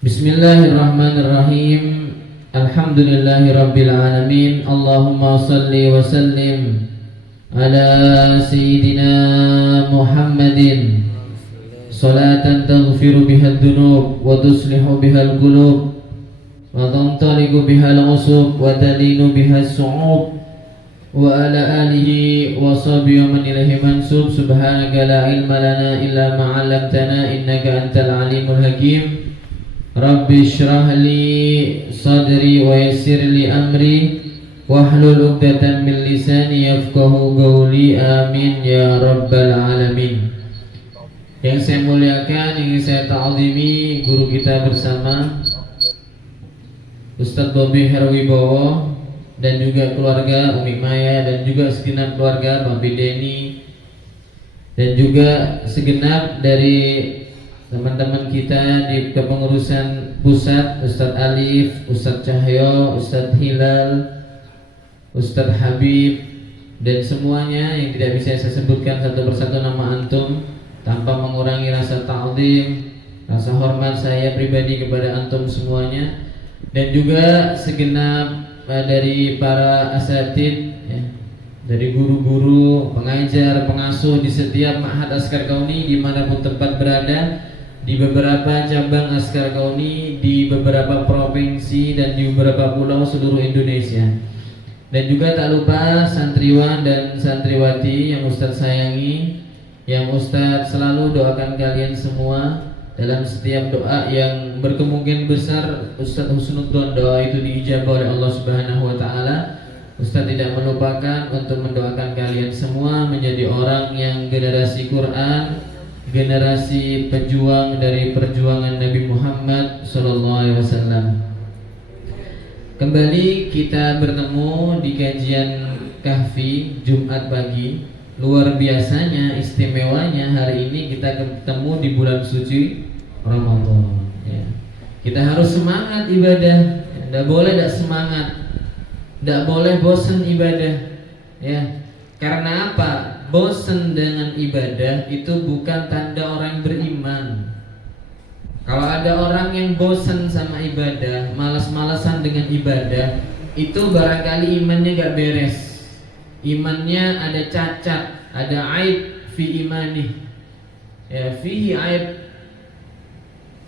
Bismillahirrahmanirrahim. Alhamdulillahirabbil alamin. Allahumma shalli wa sallim ala sayyidina Muhammadin salatan taghfiru bihal dhunub wa tuslihu bihal qulub wa tantaliqu bihal usub wa talinu bihal su'ub wa ala alihi wa sahbihi wa man ilaihi mansub. Subhanaka la ilma lana illa ma 'allamtana innaka antal alimul hakim. Rabbi shrah li sadri wa yassir li amri wahlul 'uqdatam min lisani yafqahu qawli. Amin ya rabbal alamin. Yang saya muliakan, yang saya ta'zimi, guru kita bersama Ustadz Bobi Herwibowo dan juga keluarga Umi Maya dan juga segenap keluarga Babi Deni dan juga segenap dari teman-teman kita di kepengurusan pusat, Ustadz Alif, Ustadz Cahyo, Ustadz Hilal, Ustadz Habib, dan semuanya yang tidak bisa saya sebutkan satu persatu nama antum tanpa mengurangi rasa ta'zim, rasa hormat saya pribadi kepada antum semuanya, dan juga segenap dari para asatid ya, dari guru-guru, pengajar, pengasuh di setiap Ma'had Askar Kauni dimanapun tempat berada, di beberapa cabang Askar Kauni, di beberapa provinsi dan di beberapa pulau seluruh Indonesia. Dan juga tak lupa santriwan dan santriwati yang Ustadz sayangi, yang Ustadz selalu doakan kalian semua dalam setiap doa yang berkemungkinan besar Ustadz husnudzon doa itu diijabah oleh Allah Subhanahu wa taala. Ustadz tidak melupakan untuk mendoakan kalian semua menjadi orang yang generasi Quran, generasi pejuang dari perjuangan Nabi Muhammad SAW. Kembali kita bertemu di kajian Kahfi Jumat pagi. Luar biasanya, istimewanya hari ini kita ketemu di bulan suci Ramadan ya. Kita harus semangat ibadah, tidak boleh tidak semangat, tidak boleh bosan ibadah ya. Karena apa? Bosan dengan ibadah itu bukan tanda orang beriman. Kalau ada orang yang bosan sama ibadah, malas-malasan dengan ibadah, itu barangkali imannya gak beres, imannya ada cacat, ada aib fi imani ya, fihi aib.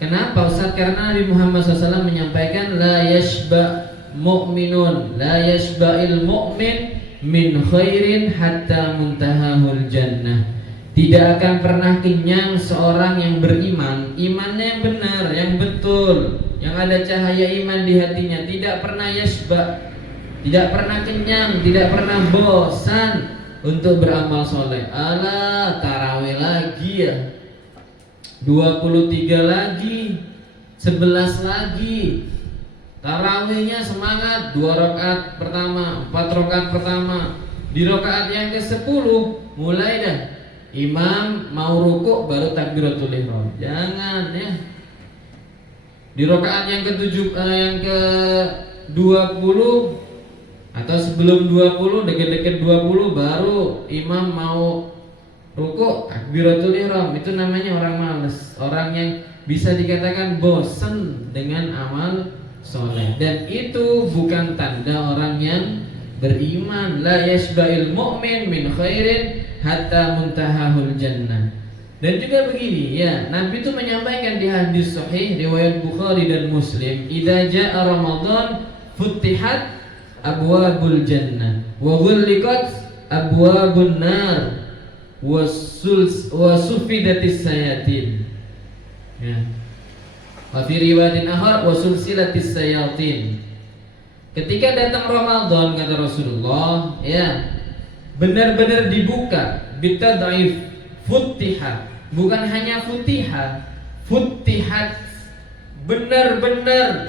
Kenapa Ustaz? Karena Nabi Muhammad SAW menyampaikan la yashba mu'minun, la yashba'il mu'min min khairin hatta muntahahul jannah. Tidak akan pernah kenyang seorang yang beriman, imannya yang benar, yang betul, yang ada cahaya iman di hatinya, tidak pernah yashba, tidak pernah kenyang, tidak pernah bosan untuk beramal soleh. Alah, tarawih lagi ya, 23 lagi, 11 lagi. Tarawihnya semangat, 2 rakaat pertama, 4 rakaat pertama. Di rakaat yang ke-10 mulai dah imam mau rukuk baru takbiratul ihram. Jangan ya. Di rakaat yang ke-7 yang ke-20 atau sebelum 20, deket-deket 20 baru imam mau rukuk takbiratul ihram. Itu namanya orang malas, orang yang bisa dikatakan bosan dengan amal soleh, dan itu bukan tanda orang yang beriman. La yashba'il mu'min min khairin hatta muntahahul jannah. Dan juga begini ya, Nabi itu menyampaikan di hadis sahih riwayat Bukhari dan Muslim, idza jaa Ramadan futihat abwabul jannah wa ghulliqat abwabun nar wa sufidatis sayatin ya. Wa fi riwayatin akhar wa sulsilatis sayatin. Ketika datang Ramadan kata Rasulullah ya, benar-benar dibuka bitad'if futihat, bukan hanya futihat, futihat, benar-benar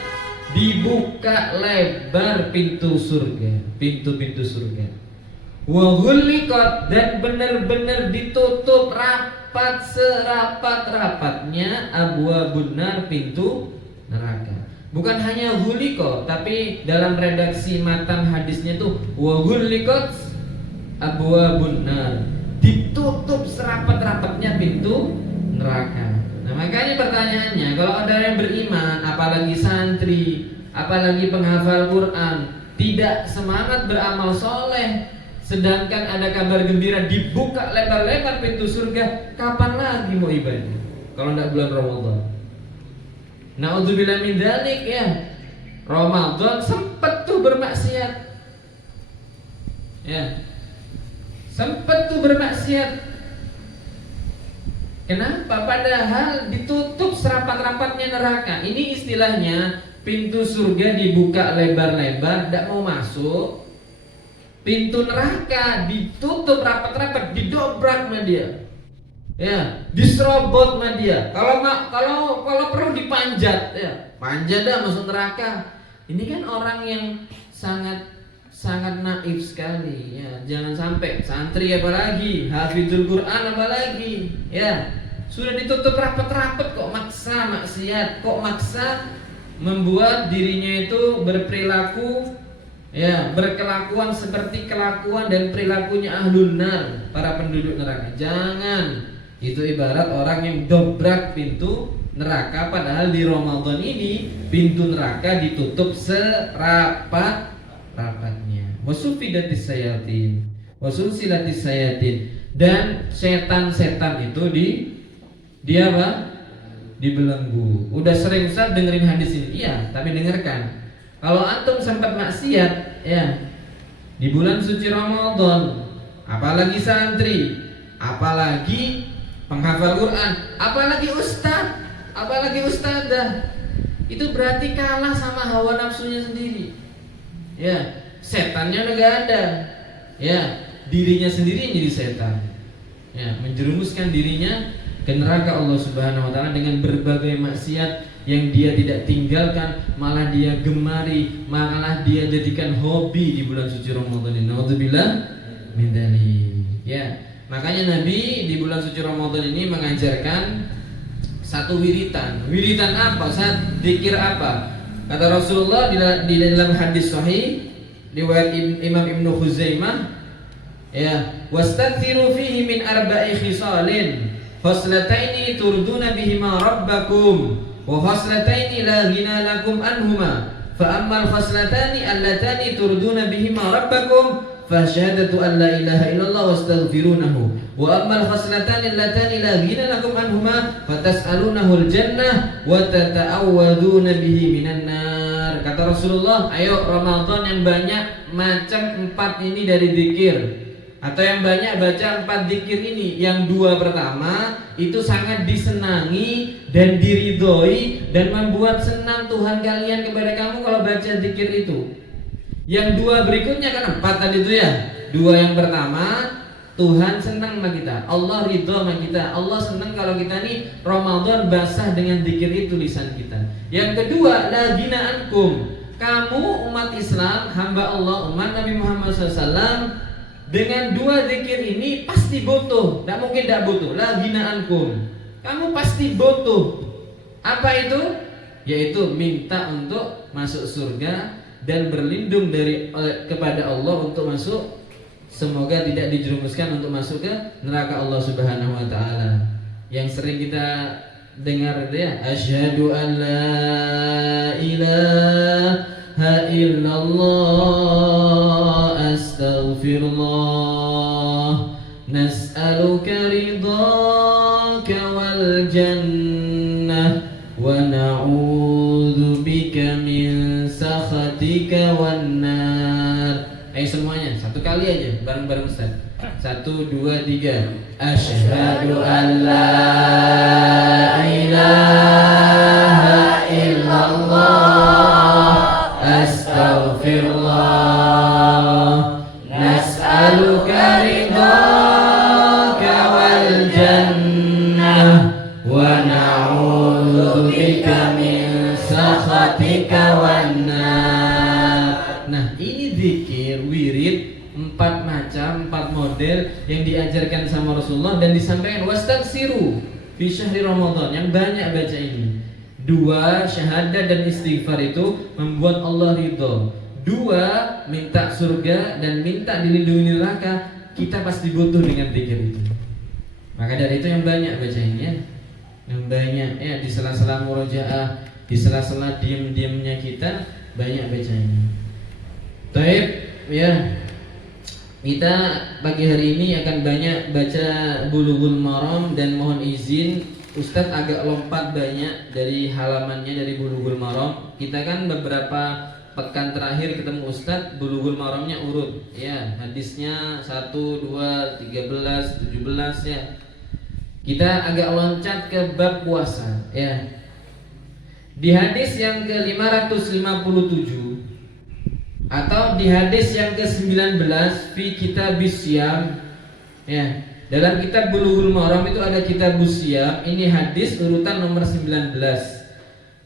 dibuka lebar pintu surga, pintu-pintu surga. Wa ghulliqat, dan benar-benar ditutup rapat serapat-rapatnya abwabun nar, pintu neraka. Bukan hanya ghulliqat, tapi dalam redaksi matan hadisnya tuh wa ghulliqat abwabun nar, ditutup serapat-rapatnya pintu neraka. Nah makanya pertanyaannya, kalau ada yang beriman, apa apalagi penghafal Quran, tidak semangat beramal soleh, sedangkan ada kabar gembira dibuka lebar-lebar pintu surga, kapan lagi mau ibadah kalau tidak bulan Ramadan? Na'udzubillah min dzalik ya. Ramadan sempat tuh bermaksiat, ya, sempat tuh bermaksiat. Kenapa? Padahal ditutup serapat-rapatnya neraka. Ini istilahnya pintu surga dibuka lebar-lebar, tidak mau masuk. Pintu neraka ditutup rapat-rapat, didobrak sama dia. Ya, diserobot sama dia. Kalau perlu dipanjat, ya, panjat dah masuk neraka. Ini kan orang yang sangat naif sekali, ya. Jangan sampai santri apalagi, hafizul Quran apalagi, ya, sudah ditutup rapat-rapat kok maksa maksiat, kok maksa membuat dirinya itu berperilaku, ya, berkelakuan seperti kelakuan dan perilakunya ahlun nar, para penduduk neraka. Jangan. Itu ibarat orang yang dobrak pintu neraka, padahal di Ramadan ini pintu neraka ditutup serapat-rapatnya. Wasufidatis sayatin, wasulsilatis sayatin, dan setan-setan itu dia apa? Dibelenggu. Udah sering Ustaz dengerin hadis ini? Iya, tapi dengarkan. Kalau antum sempat maksiat, ya, di bulan suci Ramadan, apalagi santri, apalagi penghafal Quran, apalagi ustaz, apalagi ustadzah, itu berarti kalah sama hawa nafsunya sendiri. Ya, setannya udah gak ada. Ya, dirinya sendiri yang jadi setan. Ya, menjerumuskan dirinya ke neraka Allah Subhanahu wa taala dengan berbagai maksiat yang dia tidak tinggalkan, malah dia gemari, malah dia jadikan hobi di bulan suci Ramadan ini. Nauzubillah min dzalik. Ya, makanya Nabi di bulan suci Ramadan ini mengajarkan satu wiritan. Wiritan apa? Saat zikir apa? Kata Rasulullah di dalam hadis sahih riwayat Imam Ibnu Khuzaimah, ya, wastaghfiru fihi min arba'i khisalin khaslataini turduna bihima rabbakum wa khaslataini la ghina lakum anhuma fa ammal khaslatani allatani turduna bihima rabbakum fa syahadatu an la ilaha illallah wastaghfirunahu wa ammal khaslatani allatani la ghina lakum anhuma fatas'alunahu al-jannah wa tata'awwaduna bihi minan nar. Kata Rasulullah, ayo Ramadan yang banyak macam 4 ini dari zikir, atau yang banyak baca 4 zikir ini. Yang 2 pertama itu sangat disenangi dan diridhoi dan membuat senang Tuhan kalian kepada kamu kalau baca zikir itu. Yang 2 berikutnya kan 4 tadi itu ya. 2 yang pertama, Tuhan senang sama kita, Allah ridho sama kita, Allah senang kalau kita nih Ramadan basah dengan zikir itu lisan kita. Yang kedua, la gina'ankum, kamu umat Islam, hamba Allah, umat Nabi Muhammad SAW, dengan 2 zikir ini pasti butuh, tidak mungkin tidak butuh. La gina'ankum, kamu pasti butuh. Apa itu? Yaitu minta untuk masuk surga dan berlindung kepada Allah untuk masuk, semoga tidak dijerumuskan untuk masuk ke neraka Allah Subhanahu wa taala. Yang sering kita dengar itu ya, asyhadu an la ilaha illallah astaghfirullah nas'aluka ridhaka wal jannah wa na'udzu bika min sakhatika wan nar. Ayo semuanya, satu kali aja, bareng-bareng Ustaz. 1, 2, 3. Asyhadu an la ilaha illallah astaghfirullah nas'aluka ridhaka wal jannah wa na'udzu bika min sakhatika wan nar. Nah, ini zikir wirid 4 macam, 4 model yang diajarkan sama Rasulullah dan disampaikan. Wastaghfiru fi syahri Ramadan, yang banyak baca ini. 2 syahadat dan istighfar itu membuat Allah ridho. 2 minta surga dan minta dilindungi neraka, kita pasti butuh dengan zikir itu. Maka dari itu yang banyak baca ini ya. Yang banyak ya, di sela-sela murojaah, di sela-sela diam-diamnya kita banyak bacanya. Taib ya. Kita pagi hari ini akan banyak baca Bulughul Maram, dan mohon izin Ustadz agak lompat banyak dari halamannya dari Bulughul Maram. Kita kan beberapa pekan terakhir ketemu Ustadz, Bulughul Maramnya urut ya, hadisnya 1, 2, 13, 17 ya. Kita agak loncat ke bab puasa ya. Di hadis yang ke-557 atau di hadis yang ke-19 fi kitabis syiyam ya. Dalam kitab Bulughul Maram itu ada kitabus syiyam, ini hadis urutan nomor 19.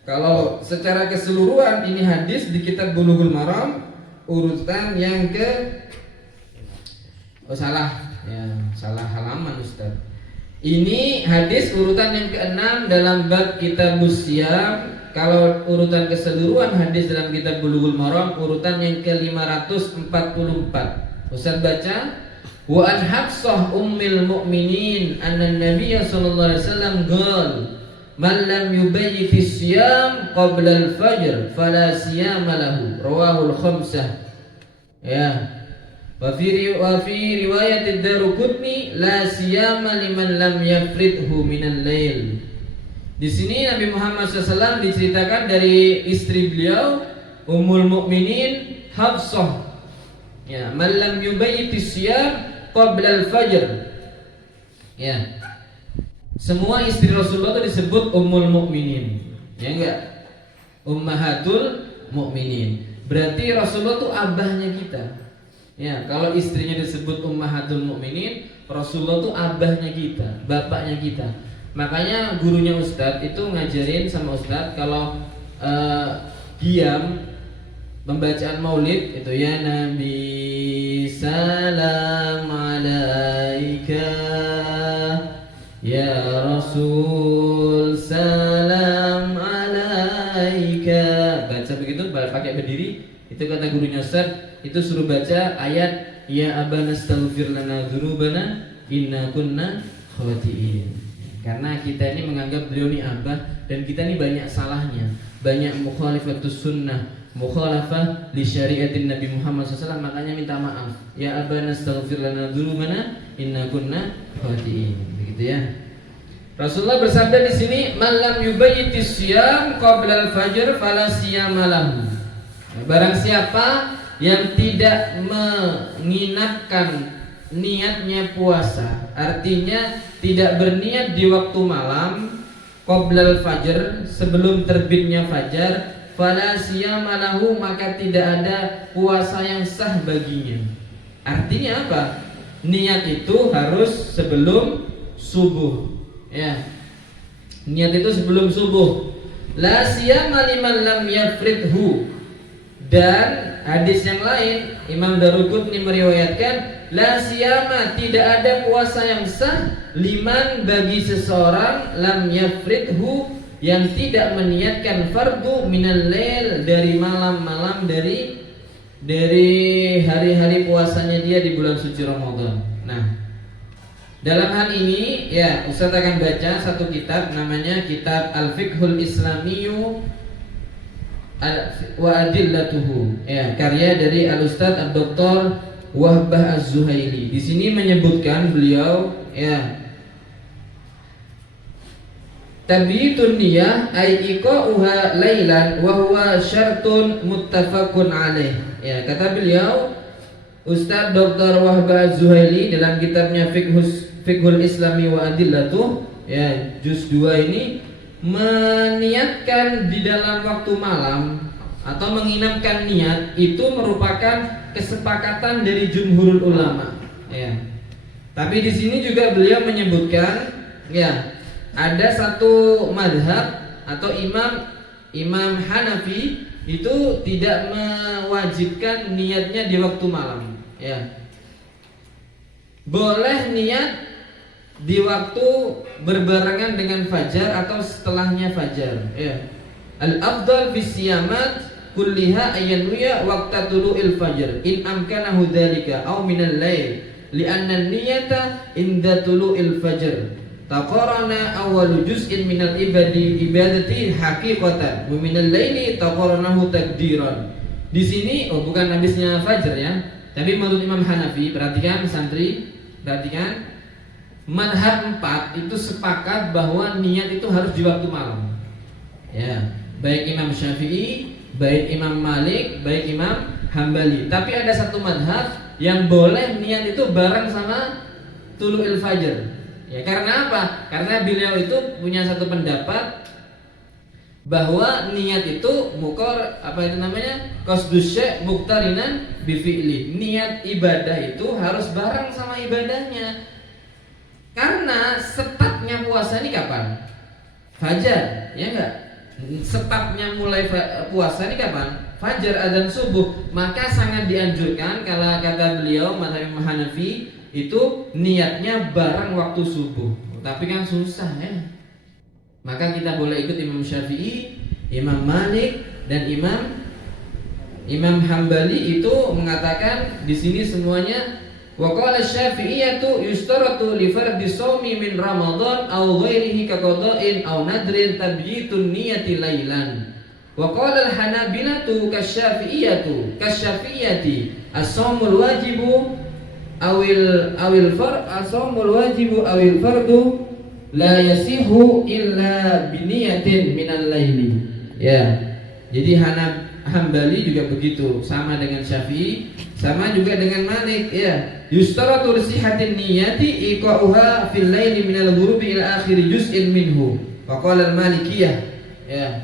Kalau secara keseluruhan ini hadis di kitab Bulughul Maram urutan yang salah halaman Ustaz. Ini hadis urutan yang ke-6 dalam bab kitabus syiyam. Kalau urutan keseluruhan hadis dalam kitab Bulughul Maram urutan yang ke-544. Ustaz baca, wa an Hafsah ummil mu'minin anna Nabiy sallallahu alaihi wasallam qala man lam yubayyit as-siyam qabla al-fajr fala siyama lahu, rawahul khamsah. Ya. Wa fi riwayat ad-Daruqutni la siyama liman lam yafridhu min al-lail. Di sini Nabi Muhammad SAW diceritakan dari istri beliau Ummul Mukminin Hafsah. Ya, man lam yubayyitis siyam qabla al-fajr. Ya. Semua istri Rasulullah itu disebut Ummul Mukminin. Ya enggak? Ummahatul Mukminin. Berarti Rasulullah itu abahnya kita. Ya, kalau istrinya disebut Ummahatul Mukminin, Rasulullah itu abahnya kita, bapaknya kita. Makanya gurunya Ustadz itu ngajarin sama Ustadz kalau diam pembacaan maulid itu, ya Nabi salam alaika, ya Rasul salam alaika. Baca begitu pakai berdiri, itu kata gurunya Ustadz, itu suruh baca ayat ya abana astaghfir lana dzunubana inna kunna khati'in. Karena kita ini menganggap beliau ini abah, dan kita ini banyak salahnya, banyak mukhalifatus sunnah, mukhalafah li syariatin Nabi Muhammad SAW. Makanya minta maaf, ya abana astaghfir lana dzunubana inna kunna khati'in. Begitu ya. Rasulullah bersabda di sini, man lam yubayyitis syiyam qabla al-fajr fala siyama lahu. Barang siapa yang tidak menginapkan niatnya puasa, artinya tidak berniat di waktu malam, qoblal fajr, sebelum terbitnya fajar, fala siyama lahu, maka tidak ada puasa yang sah baginya. Artinya apa? Niat itu harus sebelum subuh. Ya. Niat itu sebelum subuh. La siyama liman lam yafridhu. Dan hadis yang lain Imam Daruqutni meriwayatkan, la siyama, tidak ada puasa yang sah liman, bagi seseorang, lam yafridhu, yang tidak meniatkan fardu minal lail, dari malam-malam, dari hari-hari puasanya dia di bulan suci Ramadan. Nah, dalam hal ini ya Ustaz akan baca satu kitab, namanya kitab Al-Fiqhul Islamiyyu wa Adillatuhu, ya, karya dari Al-Ustaz Ad-Doktor Wahbah Az-Zuhaili. Di sini menyebutkan beliau, ya, tabitun niyah ay iqa'uha lailan wa huwa syartun muttafaqun alaih. Ya, kata beliau Ustaz Dr. Wahbah Az-Zuhaili dalam kitabnya Fiqhul Islami wa Adillatuh, ya, juz 2 ini, meniatkan di dalam waktu malam atau menginapkan niat itu merupakan kesepakatan dari jumhurul ulama, ya. Tapi di sini juga beliau menyebutkan, ya, ada satu madhab atau imam Hanafi itu tidak mewajibkan niatnya di waktu malam, ya. Boleh niat di waktu berbarengan dengan fajar atau setelahnya fajar, ya. Al-afdal fi siyamat kulliha ayyanuya waqta tulu'il fajr in amkanahu dzalika aw minal lail li'anna an-niyata inda tulu'il fajr. taqarana awwalu juz'in minal ibadati haqiqatan wa minal laili taqaranahu takdiran. Di sini bukan habisnya fajar ya, tapi menurut Imam Hanafi, perhatikan santri, perhatikan, madhab 4 itu sepakat bahwa niat itu harus di waktu malam. Ya, baik Imam Syafi'i, baik Imam Malik, baik Imam Hambali. Tapi ada satu madhab yang boleh niat itu bareng sama tulu'il fajar. Ya, karena apa? Karena beliau itu punya satu pendapat bahwa niat itu qasdus syai' muqtarinan bi fi'li. Niat ibadah itu harus bareng sama ibadahnya. Karena startnya puasa ini kapan? Fajar, ya enggak? Startnya mulai puasa ini kapan? Fajar, adzan subuh. Maka sangat dianjurkan kalau kata beliau mazhab Imam Hanafi itu niatnya bareng waktu subuh. Tapi kan susah ya. Maka kita boleh ikut Imam Syafi'i, Imam Malik dan Imam Hambali itu mengatakan di sini semuanya wa qala Syafi'iyatu yustaratu li fardhi shaumi min Ramadan aw ghairihi ka qada'in aw nadrin tabyitun niyati lailan. Wa qala al-Hanabilatu kasyafi'iyatu kasyafiyati as-shaumul wajibu awil fardu la yasihu illa biniyatin minal laili. Ya. Jadi Hambali juga begitu, sama dengan Syafi'i, sama juga dengan Malik ya. Yustaratu sihatin niyati iqa'uha fil laili minal ghurubi ila akhir juz'in minhu. Wa qala al-Malikiyah. Ya.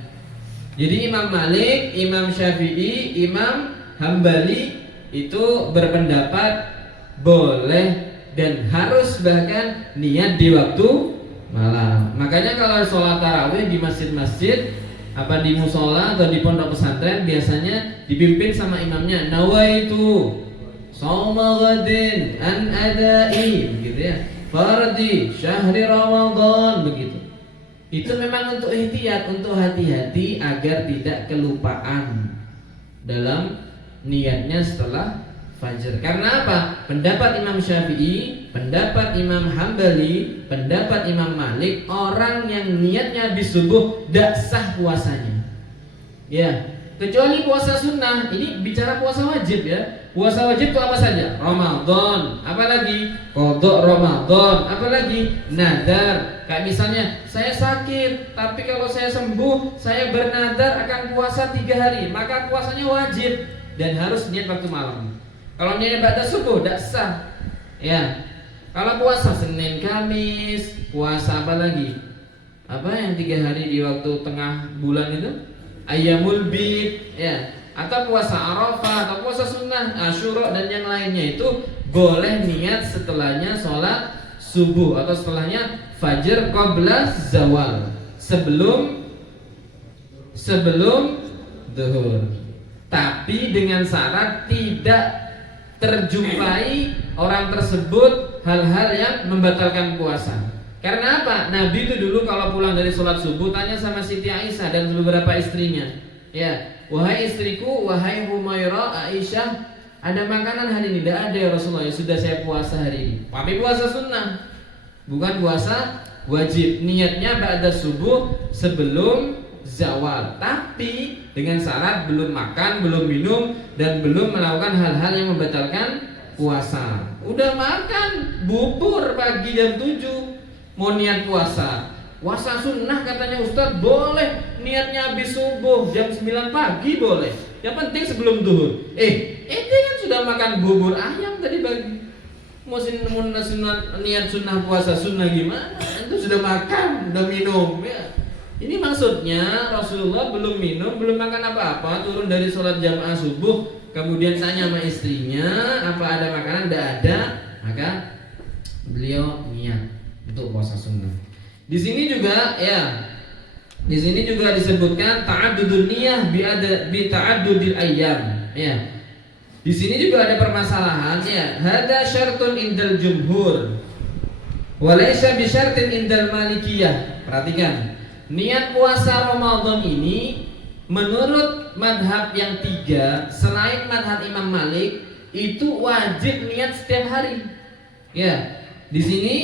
Jadi Imam Malik, Imam Syafi'i, Imam Hambali itu berpendapat boleh dan harus bahkan niat di waktu malam. Makanya kalau sholat tarawih di masjid-masjid, apa di musola atau di pondok pesantren biasanya dipimpin sama imamnya, nawaitu shauma ghadin an adai, begitu ya, fardhi syahri Ramadan, begitu. Itu memang untuk ihtiyat, untuk hati-hati agar tidak kelupaan dalam niatnya setelah fajar. Karena apa? Pendapat Imam Syafi'i, pendapat Imam Hambali, pendapat Imam Malik, orang yang niatnya habis subuh tidak sah puasanya. Ya, kecuali puasa sunnah. Ini bicara puasa wajib ya. Puasa wajib itu apa saja? Ramadan, apalagi qadha Ramadan, apalagi nadar. Kayak misalnya saya sakit, tapi kalau saya sembuh, saya bernadar akan puasa 3 hari, maka puasanya wajib dan harus niat waktu malam. Kalau niat pada subuh tidak sah. Ya. Kalau puasa Senin, Kamis, puasa apa lagi? Apa yang 3 hari di waktu tengah bulan itu? Ayyamul bid, ya. Atau puasa Arafah, atau puasa sunnah, Asyura dan yang lainnya itu boleh niat setelahnya sholat subuh atau setelahnya fajar qabla zawal, sebelum zuhur. Tapi dengan syarat tidak terjumpai orang tersebut hal-hal yang membatalkan puasa. Karena apa? Nabi itu dulu kalau pulang dari sholat subuh tanya sama Siti Aisyah dan beberapa istrinya, ya, wahai istriku, wahai Humairah, Aisyah, ada makanan hari ini? Tidak ada ya Rasulullah, ya sudah saya puasa hari ini. Tapi puasa sunnah, bukan puasa wajib. Niatnya ba'da subuh sebelum zawal, tapi dengan syarat belum makan, belum minum, dan belum melakukan hal-hal yang membatalkan puasa. Udah makan bubur pagi jam 7 mau niat puasa. Puasa sunnah katanya Ustadz boleh, niatnya habis subuh jam 9 pagi boleh. Yang penting sebelum zuhur. Dia kan sudah makan bubur ayam tadi pagi. Mau niat sunnah puasa sunnah gimana? Itu sudah makan, udah minum ya. Ini maksudnya Rasulullah belum minum, belum makan apa-apa, turun dari sholat jamaah subuh, kemudian tanya sama istrinya, apa ada makanan? Tidak ada, maka beliau niat untuk puasa sunnah. Di sini juga ya, di sini juga disebutkan ta'addudun niyah bi ta'addudil ayyam. Ya. Di sini juga ada permasalahan ya. Hada syartun indal jumhur, walaysa bi syartin indal malikiyah. Perhatikan. Niat puasa Ramadan ini menurut madhab yang 3 selain madhab Imam Malik itu wajib niat setiap hari. Ya, di sini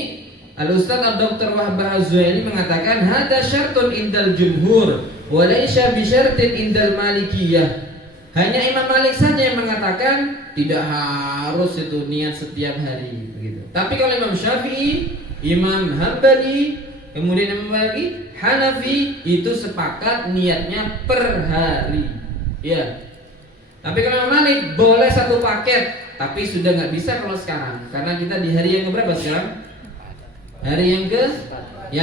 Al-Ustaz Dr. Wahbah Az-Zuhaili mengatakan hada syartun indal jumhur wa laisa bi syartin indal malikiyah. Hanya Imam Malik saja yang mengatakan tidak harus itu niat setiap hari begitu. Tapi kalau Imam Syafi'i, Imam Hambali, kemudian Imam Maliki, Hanafi itu sepakat niatnya per hari. Ya. Tapi kalau Imam Malik boleh satu paket, tapi sudah nggak bisa kalau sekarang karena kita di hari yang keberapa sekarang? Hari yang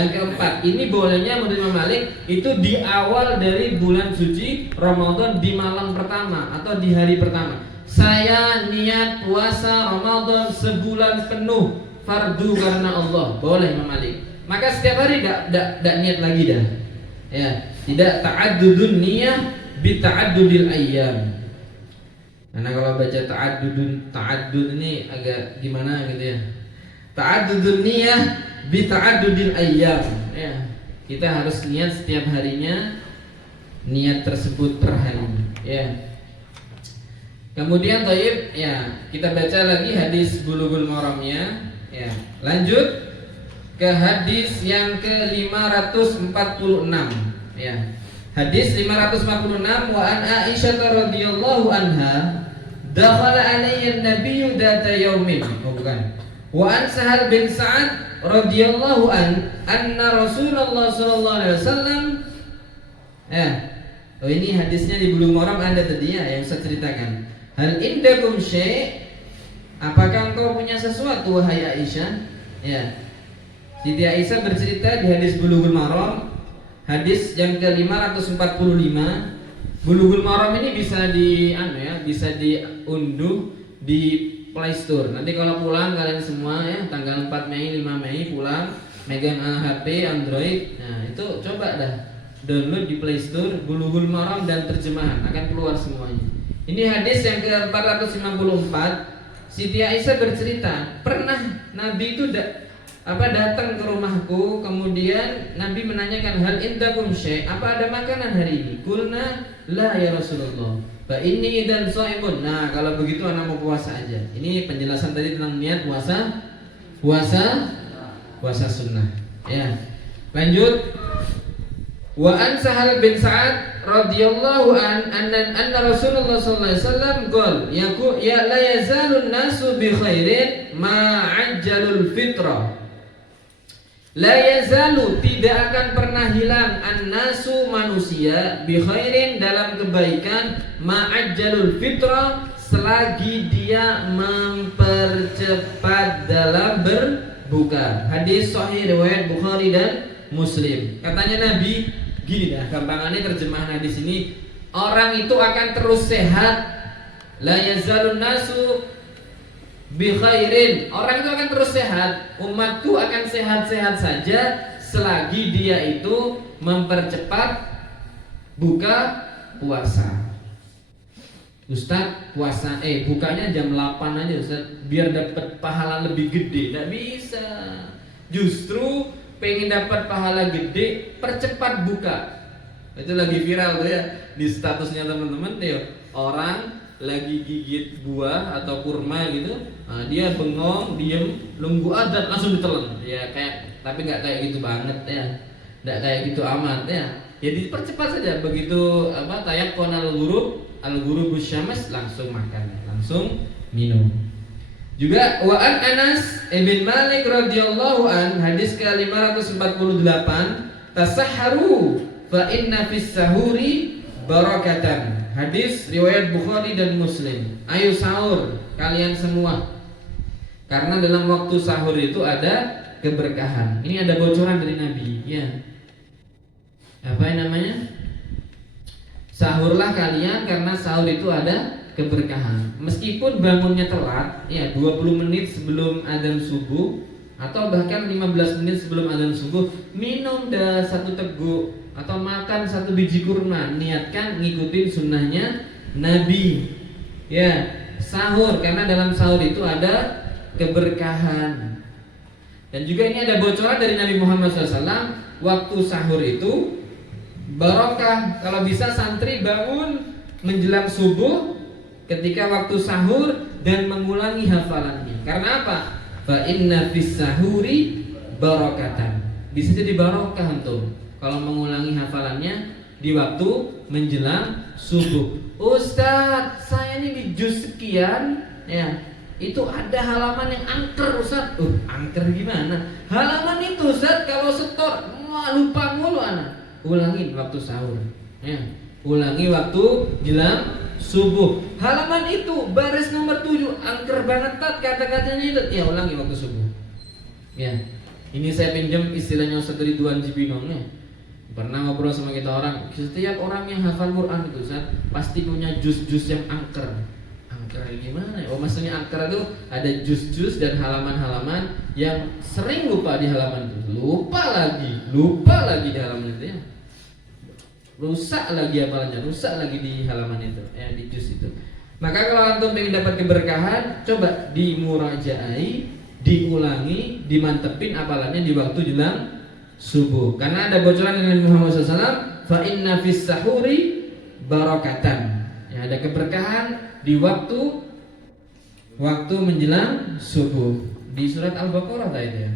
keempat. Ini bolehnya menurut Imam Malik itu di awal dari bulan suci Ramadan di malam pertama atau di hari pertama. Saya niat puasa Ramadan sebulan penuh fardu karena Allah. Boleh Imam Malik. Maka setiap hari tidak niat lagi dah. Ya, tidak ta'addudun niyah bi ta'addudil ayyam. Karena kalau baca ta'addud ini agak gimana gitu ya. Ta'addudun niyah bi ta'addudil ayyam. Ya, kita harus niat setiap harinya niat tersebut per hari. Ya. Kemudian thayyib ya, kita baca lagi hadis Bulughul Maramnya. Ya, lanjut ke hadis yang ke-546 ya. Hadis 546 wa an Aisyah radhiyallahu anha dakhala alayya an-nabiyyu data yaumin. Oh bukan. Wa an Sahal bin Sa'ad radhiyallahu anna Rasulullah sallallahu alaihi wasallam ya. Oh ini hadisnya di Bulughul Maram ada tadi ya yang saya ceritakan. Hal indakum syai'? Apakah engkau punya sesuatu wahai Aisyah? Ya. Siti Aisyah bercerita di hadis Bulughul Maram, hadis yang ke-545. Bulughul Maram ini bisa bisa diunduh di Play Store. Nanti kalau pulang kalian semua ya, tanggal 4 Mei, 5 Mei pulang megang HP Android. Nah, itu coba dah download di Play Store Bulughul Maram dan terjemahan akan keluar semuanya. Ini hadis yang ke-454. Siti Aisyah bercerita, pernah Nabi itu datang ke rumahku, kemudian Nabi menanyakan hal indakum syai', apa ada makanan hari ini? Qulna la ya Rasulullah. Fa inni idzan shaimun. Nah, kalau begitu anak mau puasa aja. Ini penjelasan tadi tentang niat puasa sunnah. Ya. Lanjut. Wa an Sahal bin Sa'ad radhiyallahu anna Rasulullah sallallahu alaihi wasallam qol ya la yazalun nasu bi khairin ma ajjalul fitrah. La yazalu, tidak akan pernah hilang an-nasu manusia bi khairin dalam kebaikan ma ajjalul fitrah selagi dia mempercepat dalam berbuka. Hadis sahih riwayat Bukhari dan Muslim. Katanya Nabi gini dah, gampangannya terjemahan hadis ini, orang itu akan terus sehat. La yazalun nasu bi khairin, orang itu akan terus sehat, umatku akan sehat-sehat saja selagi dia itu mempercepat buka puasa. Ustaz, puasa bukanya jam 8 aja Ustaz, biar dapat pahala lebih gede. Tidak bisa. Justru pengen dapat pahala gede, percepat buka. Itu lagi viral tuh ya di statusnya teman-teman tuh, orang lagi gigit buah atau kurma gitu, dia bengong, diem, nunggu adzan langsung ditelan. Ya kayak, tapi nggak kayak gitu banget ya, nggak kayak gitu amat ya. Jadi percepat saja, begitu tayaqqan al-ghurub syams langsung makan, langsung minum. Juga wa an Anas bin Malik radhiyallahu an, hadis ke-548, tasahharu fa inna fis sahuri barakatan. Hadis riwayat Bukhari dan Muslim. Ayo sahur kalian semua, karena dalam waktu sahur itu ada keberkahan. Ini ada bocoran dari Nabi ya. Apa yang namanya? Sahurlah kalian karena sahur itu ada keberkahan. Meskipun bangunnya telat ya, 20 menit sebelum adzan subuh atau bahkan 15 menit sebelum adzan subuh, minum dah 1 teguk atau makan 1 biji kurma, niatkan ngikutin sunnahnya Nabi ya, sahur, karena dalam sahur itu ada keberkahan. Dan juga ini ada bocoran dari Nabi Muhammad SAW, waktu sahur itu barokah. Kalau bisa santri bangun menjelang subuh ketika waktu sahur dan mengulangi hafalannya. Karena apa? Fa inna fis sahuri barokatan. Bisa jadi barokah tuh kalau mengulangi hafalannya di waktu menjelang subuh. Ustadz, saya ini di juz sekian, ya, itu ada halaman yang angker Ustadz. Angker gimana? Halaman itu Ustadz kalau setor lupa mulu anak. Ulangi waktu sahur, ya. Ulangi waktu jelang subuh. Halaman itu baris nomor 7 angker banget tat kata-katanya itu. Ya ulangi waktu subuh. Ya. Ini saya pinjam istilahnya Ustadz Ridwan Jibinong ya. Pernah ngobrol sama kita orang, setiap orang yang hafal Quran itu Ustaz, pasti punya juz-juz yang angker. Angker gimana ya? Oh maksudnya angker itu ada juz-juz dan halaman-halaman yang sering lupa di halaman itu. Lupa lagi di halaman itu ya. Rusak lagi hafalannya, rusak lagi di halaman itu, ya di juz itu. Maka kalau antum ingin dapat keberkahan, coba dimurajaai, diulangi, dimantepin hafalannya di waktu jelang subuh. Karena ada bocoran dari Muhammad SAW, fa inna fis sahuri barakatan. Ya, ada keberkahan di waktu menjelang subuh. Di surat Al-Baqarah tadi ya.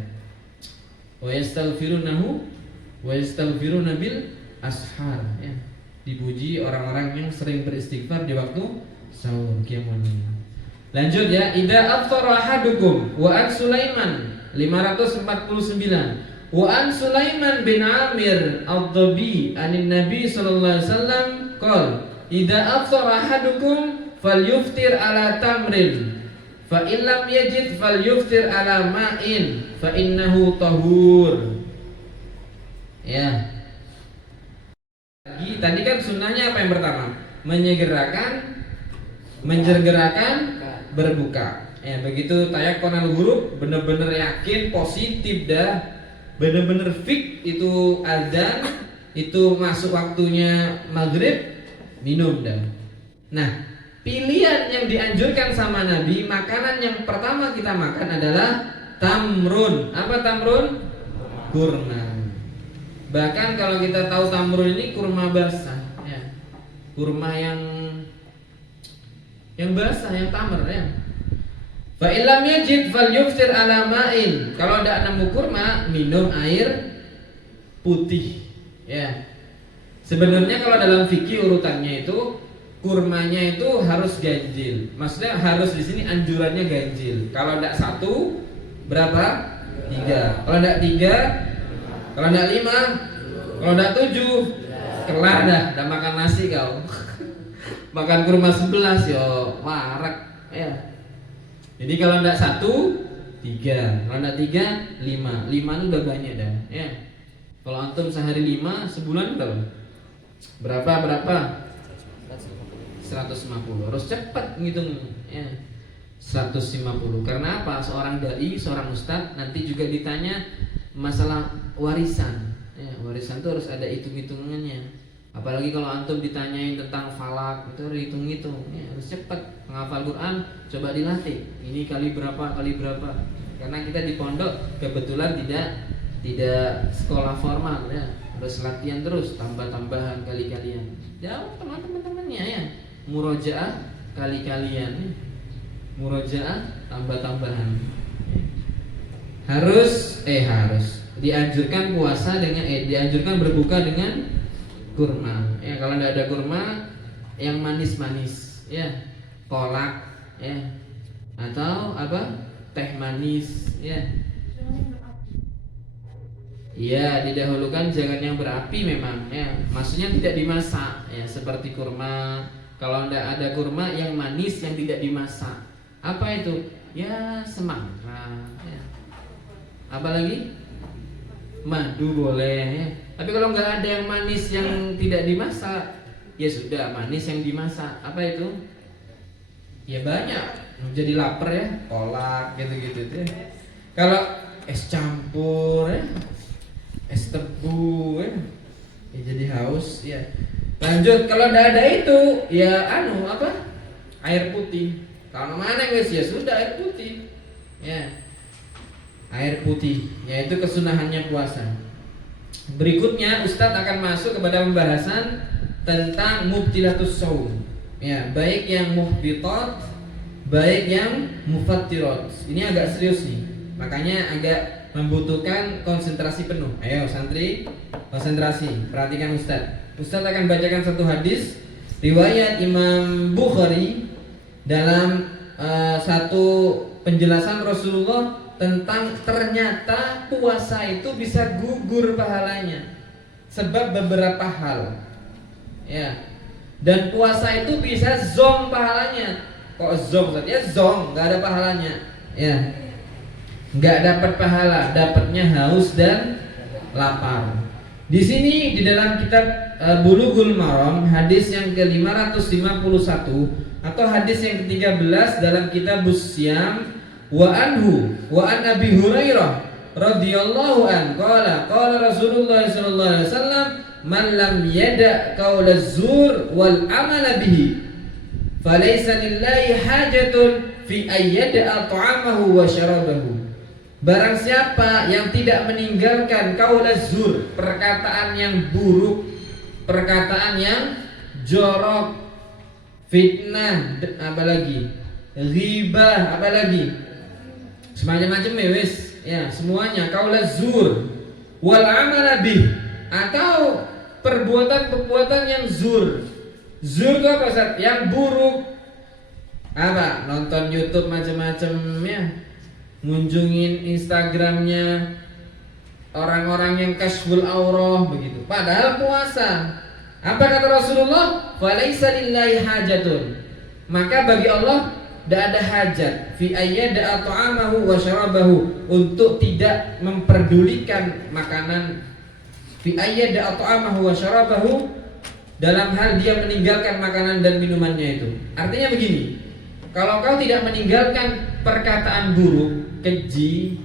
Wa yastaghfiruna bil ashar ya. Dipuji orang-orang yang sering beristighfar di waktu sahur qiyamul lail. Lanjut ya, idza aftara ahadukum wa an Sulaiman 549 wa an Sulaiman bin Amir ad-Dabi anin Nabi sallallahu alaihi wasallam qala idza aftara ahadukum falyuftir ala tamrin fa in lam yajid falyuftir ala ma'in fa innahu tahur. Ya. Tadi kan sunnahnya apa yang pertama? Menjegerakan berbuka. Ya, begitu tayaqqunal huruf, benar-benar yakin, positif dah, benar-benar fix itu azan, itu masuk waktunya maghrib, minum dah. Nah, pilihan yang dianjurkan sama Nabi, makanan yang pertama kita makan adalah tamrun. Apa tamrun? Kurma. Bahkan kalau kita tahu tamrun ini kurma basah, ya. Kurma yang basah, yang tamar ya. Fa illam yajid falyuftir ala ma'in. Kalau tidak nemu kurma, minum air putih. Ya. Sebenarnya kalau dalam fikih urutannya itu kurmanya itu harus ganjil. Maksudnya harus di sini anjurannya ganjil. Kalau tidak 1 berapa? 3. Kalau tidak 3, kalau tidak 5, kalau tidak 7, kelar dah makan nasi kau. Makan kurma 11 yo warak ya. Jadi kalau tidak 1, 3. Kalau tidak 3, 5. 5 itu udah banyak dah ya. Kalau antum sehari 5, sebulan berapa? 150. Harus cepat ngitung ya. 150. Karena apa? Seorang dai, seorang ustadz nanti juga ditanya masalah warisan. Ya, warisan itu harus ada hitung-hitungannya. Apalagi kalau antum ditanyain tentang falak, itu harus hitung-hitung. Ya, harus cepat. Menghafal Quran coba dilatih. Ini kali berapa? Karena kita di pondok kebetulan tidak sekolah formal ya. Harus latihan terus, tambah-tambahan kali-kalian. Jauh teman-temannya ya. Murojaah kali-kalian. Murojaah tambah-tambahan. Harus dianjurkan puasa dengan dianjurkan berbuka dengan kurma. Ya, kalau tidak ada kurma yang manis-manis ya, kolak ya, atau apa? Teh manis ya. Iya, didahulukan jangan yang berapi memang ya. Maksudnya tidak dimasak ya, seperti kurma. Kalau tidak ada kurma yang manis yang tidak dimasak. Apa itu? Ya semangka ya. Apalagi? Madu boleh ya. Tapi kalau nggak ada yang manis yang tidak dimasak, ya sudah manis yang dimasak. Apa itu? Ya banyak. Jadi lapar ya, kolak gitu-gitu ya. Kalau es campur ya, es tebu ya, jadi haus ya. Lanjut, kalau nggak ada itu, ya apa? Air putih. Kalau mana guys ya sudah air putih. Ya. Air putih, yaitu kesunahannya puasa. Berikutnya Ustadz akan masuk kepada pembahasan tentang mubtilatus shaum. Ya, baik yang muhbitat, baik yang mufattirat. Ini agak serius nih. Makanya agak membutuhkan konsentrasi penuh. Ayo santri, konsentrasi, perhatikan Ustadz. Ustadz akan bacakan satu hadis riwayat Imam Bukhari dalam satu penjelasan Rasulullah tentang ternyata puasa itu bisa gugur pahalanya sebab beberapa hal. Ya. Dan puasa itu bisa zong pahalanya. Kok zong? Ya zong, nggak ada pahalanya. Ya. Nggak dapat pahala, dapatnya haus dan lapar. Di sini di dalam kitab Bulughul Maram hadis yang ke-551 atau hadis yang ke-13 dalam kitab Busyam wa anhu wa an Abi Hurairah radhiyallahu an qala Rasulullah sallallahu alaihi wasallam man lam yada qaula zur wal amala bihi falaysa lillahi hajatun fi ayyada ta'amahu wa syarabahu. Barang siapa yang tidak meninggalkan qaula zur, perkataan yang buruk, perkataan yang jorok, fitnah, apalagi ghibah, apalagi semacam-macam ya wis, ya semuanya qaula zur wal amala bih, atau perbuatan-perbuatan yang zur. Zur itu apa Ustaz? Yang buruk. Apa? Nonton YouTube macam-macam ya. Ngunjungin Instagramnya orang-orang yang kashful aurah begitu. Padahal puasa. Apa kata Rasulullah? Falaisa lillahi hajatun. Maka bagi Allah tidak ada hajat fi ayyada ta'amahu wa syarabahu, untuk tidak memperdulikan makanan, fi ayyada ta'amahu wa syarabahu, dalam hal dia meninggalkan makanan dan minumannya itu. Artinya begini, kalau kau tidak meninggalkan perkataan buruk, keji,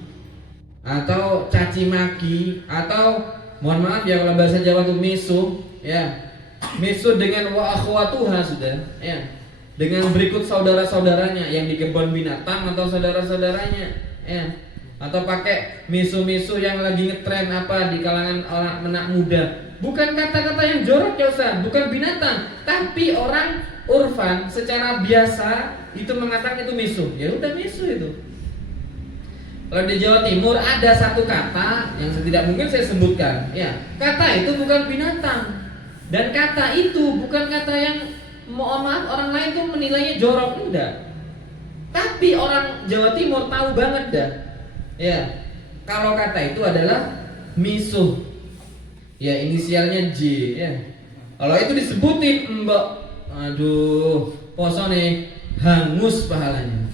atau caci maki, atau mohon maaf ya kalau bahasa Jawa itu misuh, ya misuh dengan wa akhwatuha sudah, ya dengan berikut saudara-saudaranya yang di kebun binatang atau saudara-saudaranya, ya atau pakai misuh-misuh yang lagi ngetren apa di kalangan orang anak muda. Bukan kata-kata yang jorok ya Ustaz, bukan binatang, tapi orang urfan secara biasa itu mengatakan itu misuh. Ya udah misuh itu. Kalau di Jawa Timur ada satu kata yang tidak mungkin saya sebutkan, ya kata itu bukan binatang, dan kata itu bukan kata yang mohon maaf orang lain tuh menilainya jorok, enggak. Tapi orang Jawa Timur tahu banget dah, ya kalau kata itu adalah misuh, ya inisialnya J, ya kalau itu disebutin mbak, aduh poso nih hangus pahalanya,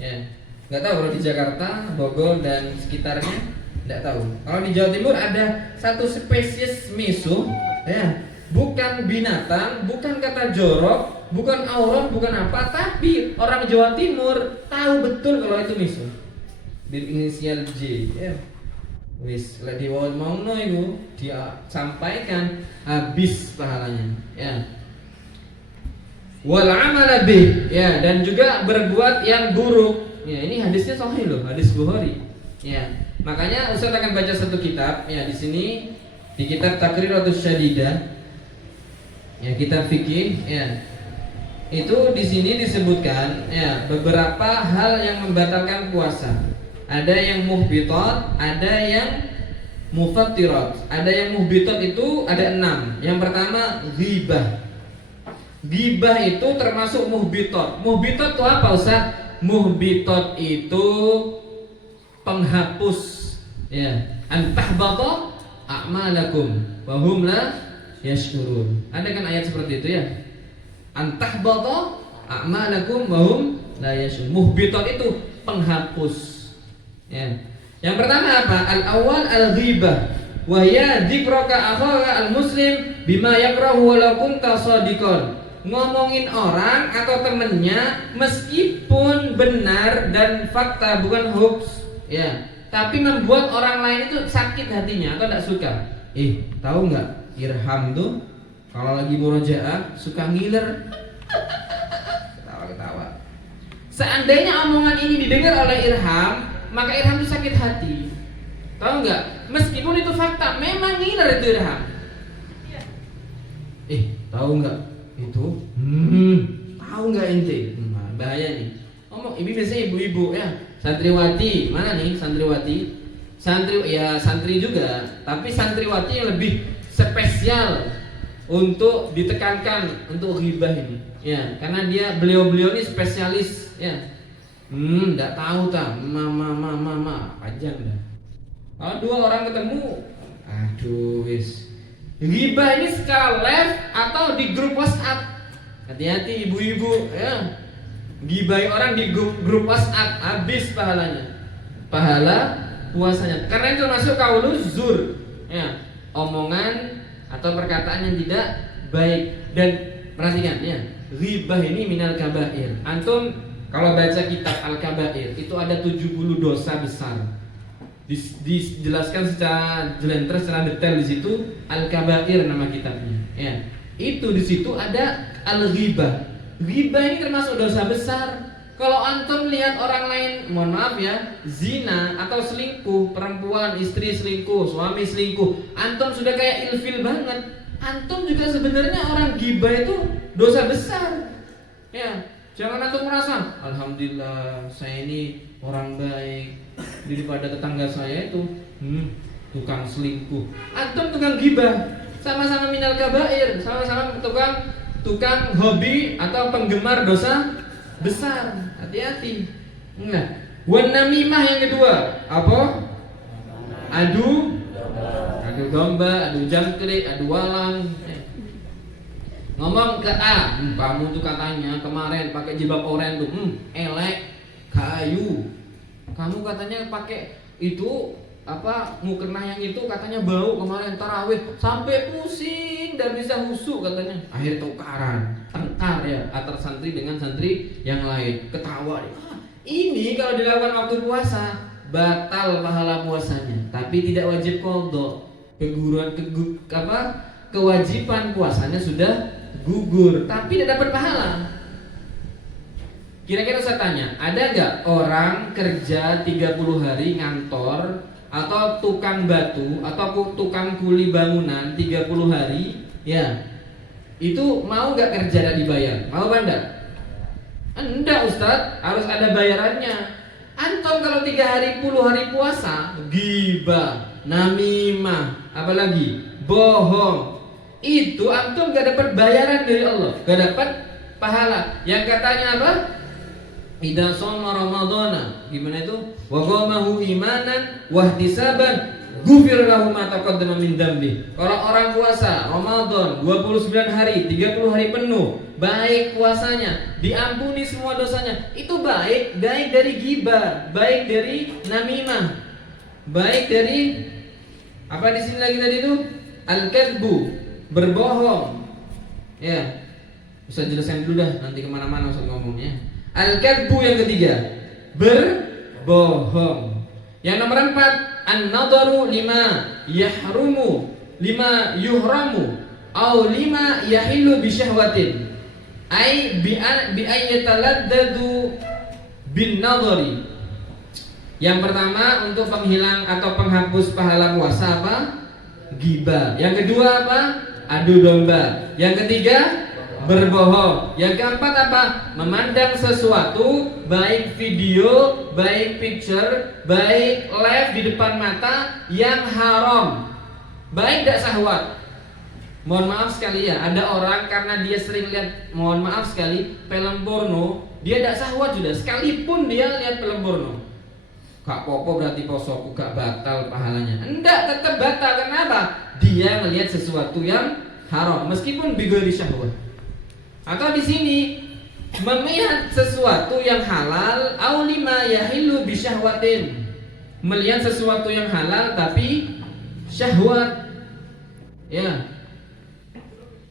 ya. Nggak tahu kalau di Jakarta, Bogor dan sekitarnya, nggak tahu. Kalau di Jawa Timur ada satu spesies misuh, ya, bukan binatang, bukan kata jorok, bukan aurat, bukan apa, tapi orang Jawa Timur tahu betul kalau itu misuh. Berinisial J, ya. Wis, lagi mau itu dia sampaikan habis pahalanya, ya. Wal amala bih, ya, dan juga berbuat yang buruk. Ya, ini hadisnya sahih loh, hadis Bukhari. Ya, makanya Ustaz akan baca satu kitab. Ya, di sini di kitab Taqriratus Syadidah. Ya, kitab fikih. Ya, itu di sini disebutkan ya beberapa hal yang membatalkan puasa. Ada yang muhbitat, ada yang mufattirat. Ada yang muhbitat itu ada 6. Yang pertama ghibah. Ghibah itu termasuk muhbitat. Muhbitat itu apa Ustaz? Muhbitat itu penghapus, ya, antahbata a'malakum wa hum la yashkurun. Ada kan ayat seperti itu ya, antahbata a'malakum wa hum la yashkurun. Muhbitat itu penghapus, ya. Yang pertama apa? Al-awwal al-ghibah wa hiya dzikraka akhaka al-muslim bima yakrahu walau kunta shadiqan. Ngomongin orang atau temennya meskipun benar dan fakta, bukan hoax, ya, tapi membuat orang lain itu sakit hatinya atau tidak suka. Tahu nggak? Irham tuh kalau lagi murojaah suka ngiler, ketawa-ketawa. Seandainya omongan ini didengar oleh Irham, maka Irham itu sakit hati. Tahu nggak? Meskipun itu fakta, memang ngiler itu Irham. Tahu nggak? Itu tahu nggak ente? Bahaya nih. Ini biasanya ibu-ibu ya, santriwati, mana nih santriwati? Santri juga, tapi santriwati yang lebih spesial untuk ditekankan untuk ghibah ini. Ya, karena beliau ini spesialis ya. Enggak tahu mama panjang dah. Kalau dua orang ketemu, aduh wis. Ghibah ini secara live atau di grup WhatsApp. Hati-hati ibu-ibu ya. Ghibahi orang di grup WhatsApp, habis pahalanya. Pahala puasanya. Karena itu masuk qauluz zur. Ya, omongan atau perkataan yang tidak baik. Dan perhatikan ya, ghibah ini minal kabair. Antum kalau baca kitab Al-Kabair itu ada 70 dosa besar. Dijelaskan secara jelenter, secara detail di situ Al-Kabair nama kitabnya. Ya, itu di situ ada al-ghibah. Ghibah ini termasuk dosa besar. Kalau antum lihat orang lain, mohon maaf ya, zina atau selingkuh, perempuan, istri selingkuh, suami selingkuh, antum sudah kayak ilfil banget. Antum juga sebenarnya orang ghibah itu dosa besar. Ya, jangan antum merasa, alhamdulillah saya ini orang baik daripada tetangga saya itu tukang selingkuh. Antum tukang ghibah, sama-sama minal kabair, sama-sama tukang hobi atau penggemar dosa besar. Hati-hati. Nah, wan namimah yang kedua apa? Adu domba, adu jangkrik, adu walang. Ngomong ke A, kamu tuh katanya kemarin pakai jilbab oranye tuh, elek, kayu. Kamu katanya pakai itu mukena yang itu katanya bau kemarin tarawih sampai pusing dan bisa husuk katanya. Akhir tukaran, tengkar ya antar santri dengan santri yang lain, ketawa deh. Ini kalau dilakukan waktu puasa batal pahala puasanya, tapi tidak wajib qadha. Kewajiban puasanya sudah gugur, tapi tidak dapat pahala. Kira-kira saya tanya, ada gak orang kerja 30 hari ngantor atau tukang batu atau tukang kuli bangunan 30 hari ya, itu mau gak kerja dan dibayar? Mau banda? Enggak Ustadz, harus ada bayarannya. Antum kalau 3 hari 10 hari puasa, ghibah, namimah, apalagi bohong, itu antum gak dapat bayaran dari Allah, gak dapat pahala. Yang katanya apa? Idza shoma ramadhana, gimana itu? Wa qamahu imanan wa ihtisaban ghufir lahu ma taqaddama min dambi. Kalau orang puasa Ramadan 29 hari, 30 hari penuh, baik puasanya, diampuni semua dosanya. Itu baik dari ghibah, baik dari namimah, baik dari apa di sini lagi tadi itu? Al-kadbu, berbohong. Ya, bisa jelaskan dulu dah, nanti kemana-mana usah ngomongnya. Al-kadbu yang ketiga, berbohong. Yang nomor 4, an-nadharu lima yahrumu, lima yuhramu, au lima yahilu bisyahwatin. Ai bi ayyataladdadu bin nadhari. Yang pertama untuk penghilang atau penghapus pahala puasa apa? Ghibah. Yang kedua apa? Adu domba. Yang ketiga berbohong. Yang keempat apa? Memandang sesuatu, baik video, baik picture, baik live di depan mata yang haram, baik tidak syahwat. Mohon maaf sekali ya, ada orang karena dia sering lihat, mohon maaf sekali, film porno, dia tidak syahwat sudah, sekalipun dia lihat film porno. Gak popo berarti posoku gak batal pahalanya. Enggak, tetap batal. Kenapa? Dia melihat sesuatu yang haram meskipun bighairi syahwat. Atau di sini melihat sesuatu yang halal, au lima yahilu bisyahwatin. Melihat sesuatu yang halal tapi syahwat. Ya.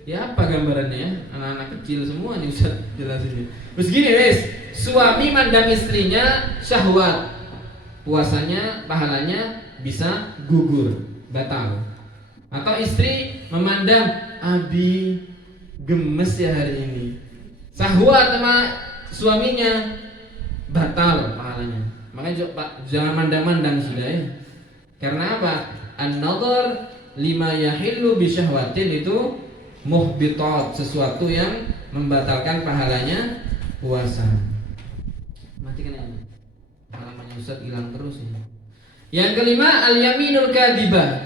Ya apa gambarannya ya? Anak-anak kecil semua nih Ustaz jelasin. Terus gini guys, suami mandang istrinya syahwat, puasanya, pahalanya bisa gugur, batal. Atau istri memandang, abi gemes ya hari ini, syahwat sama suaminya, batal pahalanya. Makanya Pak, jangan mandang-mandang sudah ya. Karena apa? An-nadhar lima yahillu bisyahwatin itu muhbitat, sesuatu yang membatalkan pahalanya puasa. Matikan ini. Halamannya Ustaz hilang terus ya. Yang kelima, al-yaminul kadzibah.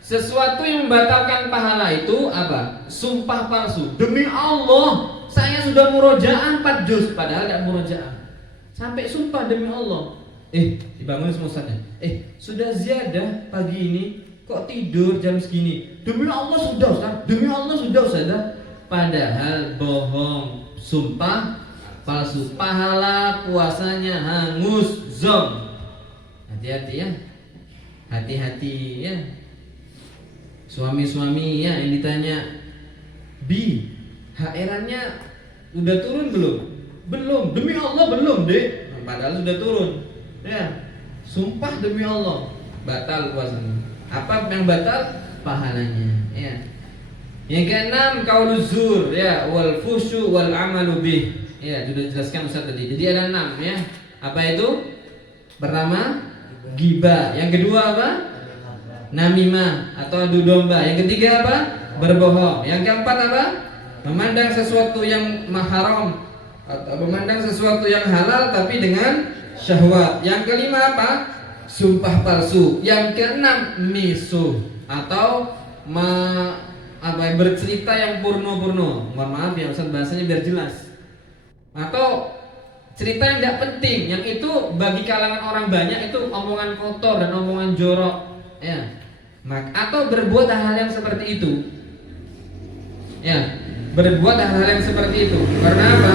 Sesuatu yang membatalkan pahala itu apa? Sumpah palsu. Demi Allah, saya sudah murojaah 4 juz, padahal tidak murojaah. Sampai sumpah demi Allah. Dibangun semua ustaznya. Sudah ziyadah pagi ini, kok tidur jam segini? Demi Allah sudah Ustaz. Demi Allah sudah Ustaz. Padahal bohong, sumpah palsu. Pahala puasanya hangus, zom. Hati-hati ya. Hati-hati ya. Suami-suami ya yang ditanya, Bi, HR-nya udah turun belum? Belum. Demi Allah belum, Dek. Padahal sudah turun. Ya. Sumpah demi Allah, batal puasanya. Apa yang batal? Pahalanya. Ya. Yang keenam, qauluz zur ya, wal fusyu wal amalu bih. Ya, sudah dijelaskan Ustaz tadi. Jadi ada 6 ya. Apa itu? Pertama, ghibah. Yang kedua apa? Namimah atau adu domba. Yang ketiga apa? Berbohong. Yang keempat apa? Memandang sesuatu yang haram atau memandang sesuatu yang halal tapi dengan syahwat. Yang kelima apa? Sumpah palsu. Yang keenam misuh atau bercerita yang porno-porno. Mohon maaf ya Ustaz, bahasanya biar jelas. Atau cerita yang tidak penting, yang itu bagi kalangan orang banyak itu omongan kotor dan omongan jorok. Ya. Atau berbuat hal yang seperti itu. Ya, berbuat hal yang seperti itu. Karena apa?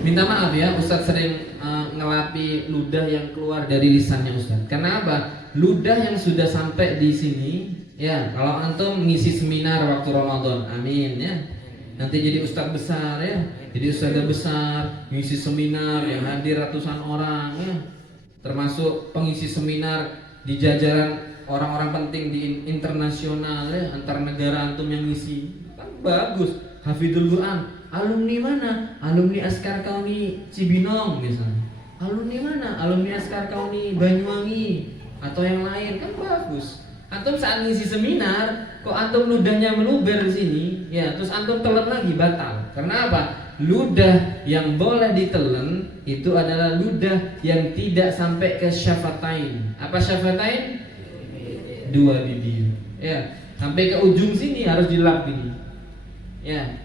Minta maaf ya, Ustaz sering ngelapi ludah yang keluar dari lisannya Ustaz. Karena apa? Ludah yang sudah sampai di sini, ya, kalau antum ngisi seminar waktu Ramadan, amin ya. Nanti jadi ustaz besar ya, jadi ustazah besar, ngisi seminar yang hadir ratusan orang ya. Termasuk pengisi seminar di jajaran orang-orang penting di internasional ya, antar negara antum yang ngisi. Kan bagus, hafidul Quran. Alumni mana? Alumni Askar Kauni Cibinong misalnya. Alumni mana? Alumni Askar Kauni Banyuwangi atau yang lain, kan bagus. Antum saat ngisi seminar, kok antum ludahnya meluber di sini, ya, terus antum telan lagi, batal. Karena apa? Ludah yang boleh ditelan itu adalah ludah yang tidak sampai ke syafatain. Apa syafatain? 2 bibir. Ya, sampai ke ujung sini harus dilap gini. Ya.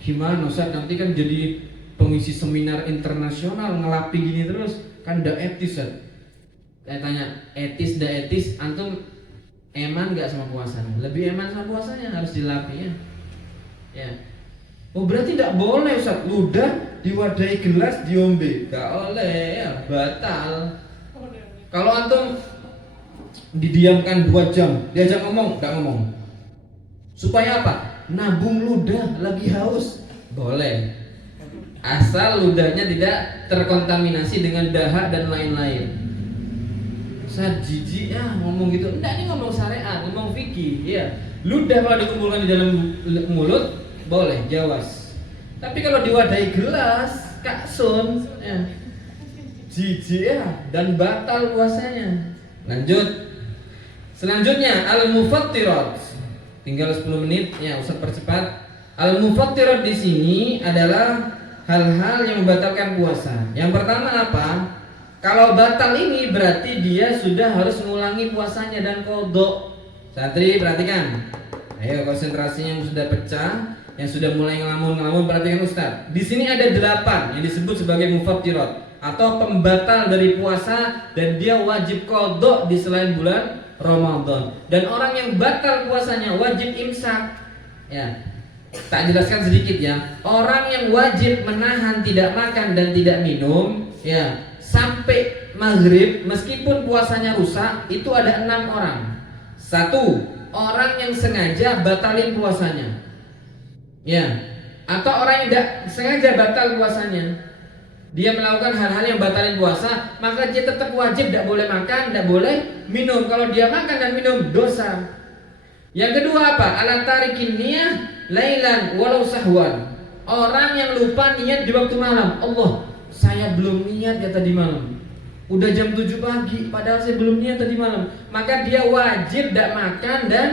Gimana Ustaz, nanti kan jadi pengisi seminar internasional ngelapi gini terus, kan ndak etis Ustaz. Saya tanya, etis ndak etis? Antum eman nggak sama puasanya? Lebih eman sama puasanya, harus dilapi ya. Ya. Oh berarti tidak boleh Ustaz, ludah diwadahi gelas diombe, nggak boleh ya, batal. Kalau antum didiamkan 2 jam, diajak ngomong, nggak ngomong. Supaya apa? Nabung ludah lagi haus, boleh. Asal ludahnya tidak terkontaminasi dengan dahak dan lain-lain. Saya jijik ya ngomong gitu. Enggak, ini ngomong syariat, ngomong fikih, ya. Ludah kalau dikumpulkan di dalam mulut boleh, jawas. Tapi kalau diwadahi gelas, kaksun, ya. Jijik ya, dan batal puasanya. Lanjut. Selanjutnya al-mufattirat. Tinggal 10 menit, ya Ustaz percepat. Al-mufattirat di sini adalah hal-hal yang membatalkan puasa. Yang pertama apa? Kalau batal ini berarti dia sudah harus mengulangi puasanya dan qadha. Santri perhatikan. Ayo konsentrasinya yang sudah pecah, yang sudah mulai ngelamun-ngelamun, perhatikan Ustaz. Di sini ada 8 yang disebut sebagai mufattirat atau pembatal dari puasa dan dia wajib qadha di selain bulan Ramadan. Dan orang yang batal puasanya wajib imsak. Ya. Tak jelaskan sedikit ya. Orang yang wajib menahan tidak makan dan tidak minum, ya, sampai maghrib meskipun puasanya rusak, itu ada 6 orang. 1, orang yang sengaja batalin puasanya, ya, atau orang yang tidak sengaja batal puasanya, dia melakukan hal-hal yang batalin puasa, maka dia tetap wajib, tidak boleh makan, tidak boleh minum. Kalau dia makan dan minum, dosa. Yang kedua apa? Ala tarikin niyah lailan walau sahwan. Orang yang lupa niat di waktu malam. Allah, saya belum niat ya tadi malam. Udah jam 7 pagi, padahal saya belum niat tadi malam. Maka dia wajib tidak makan dan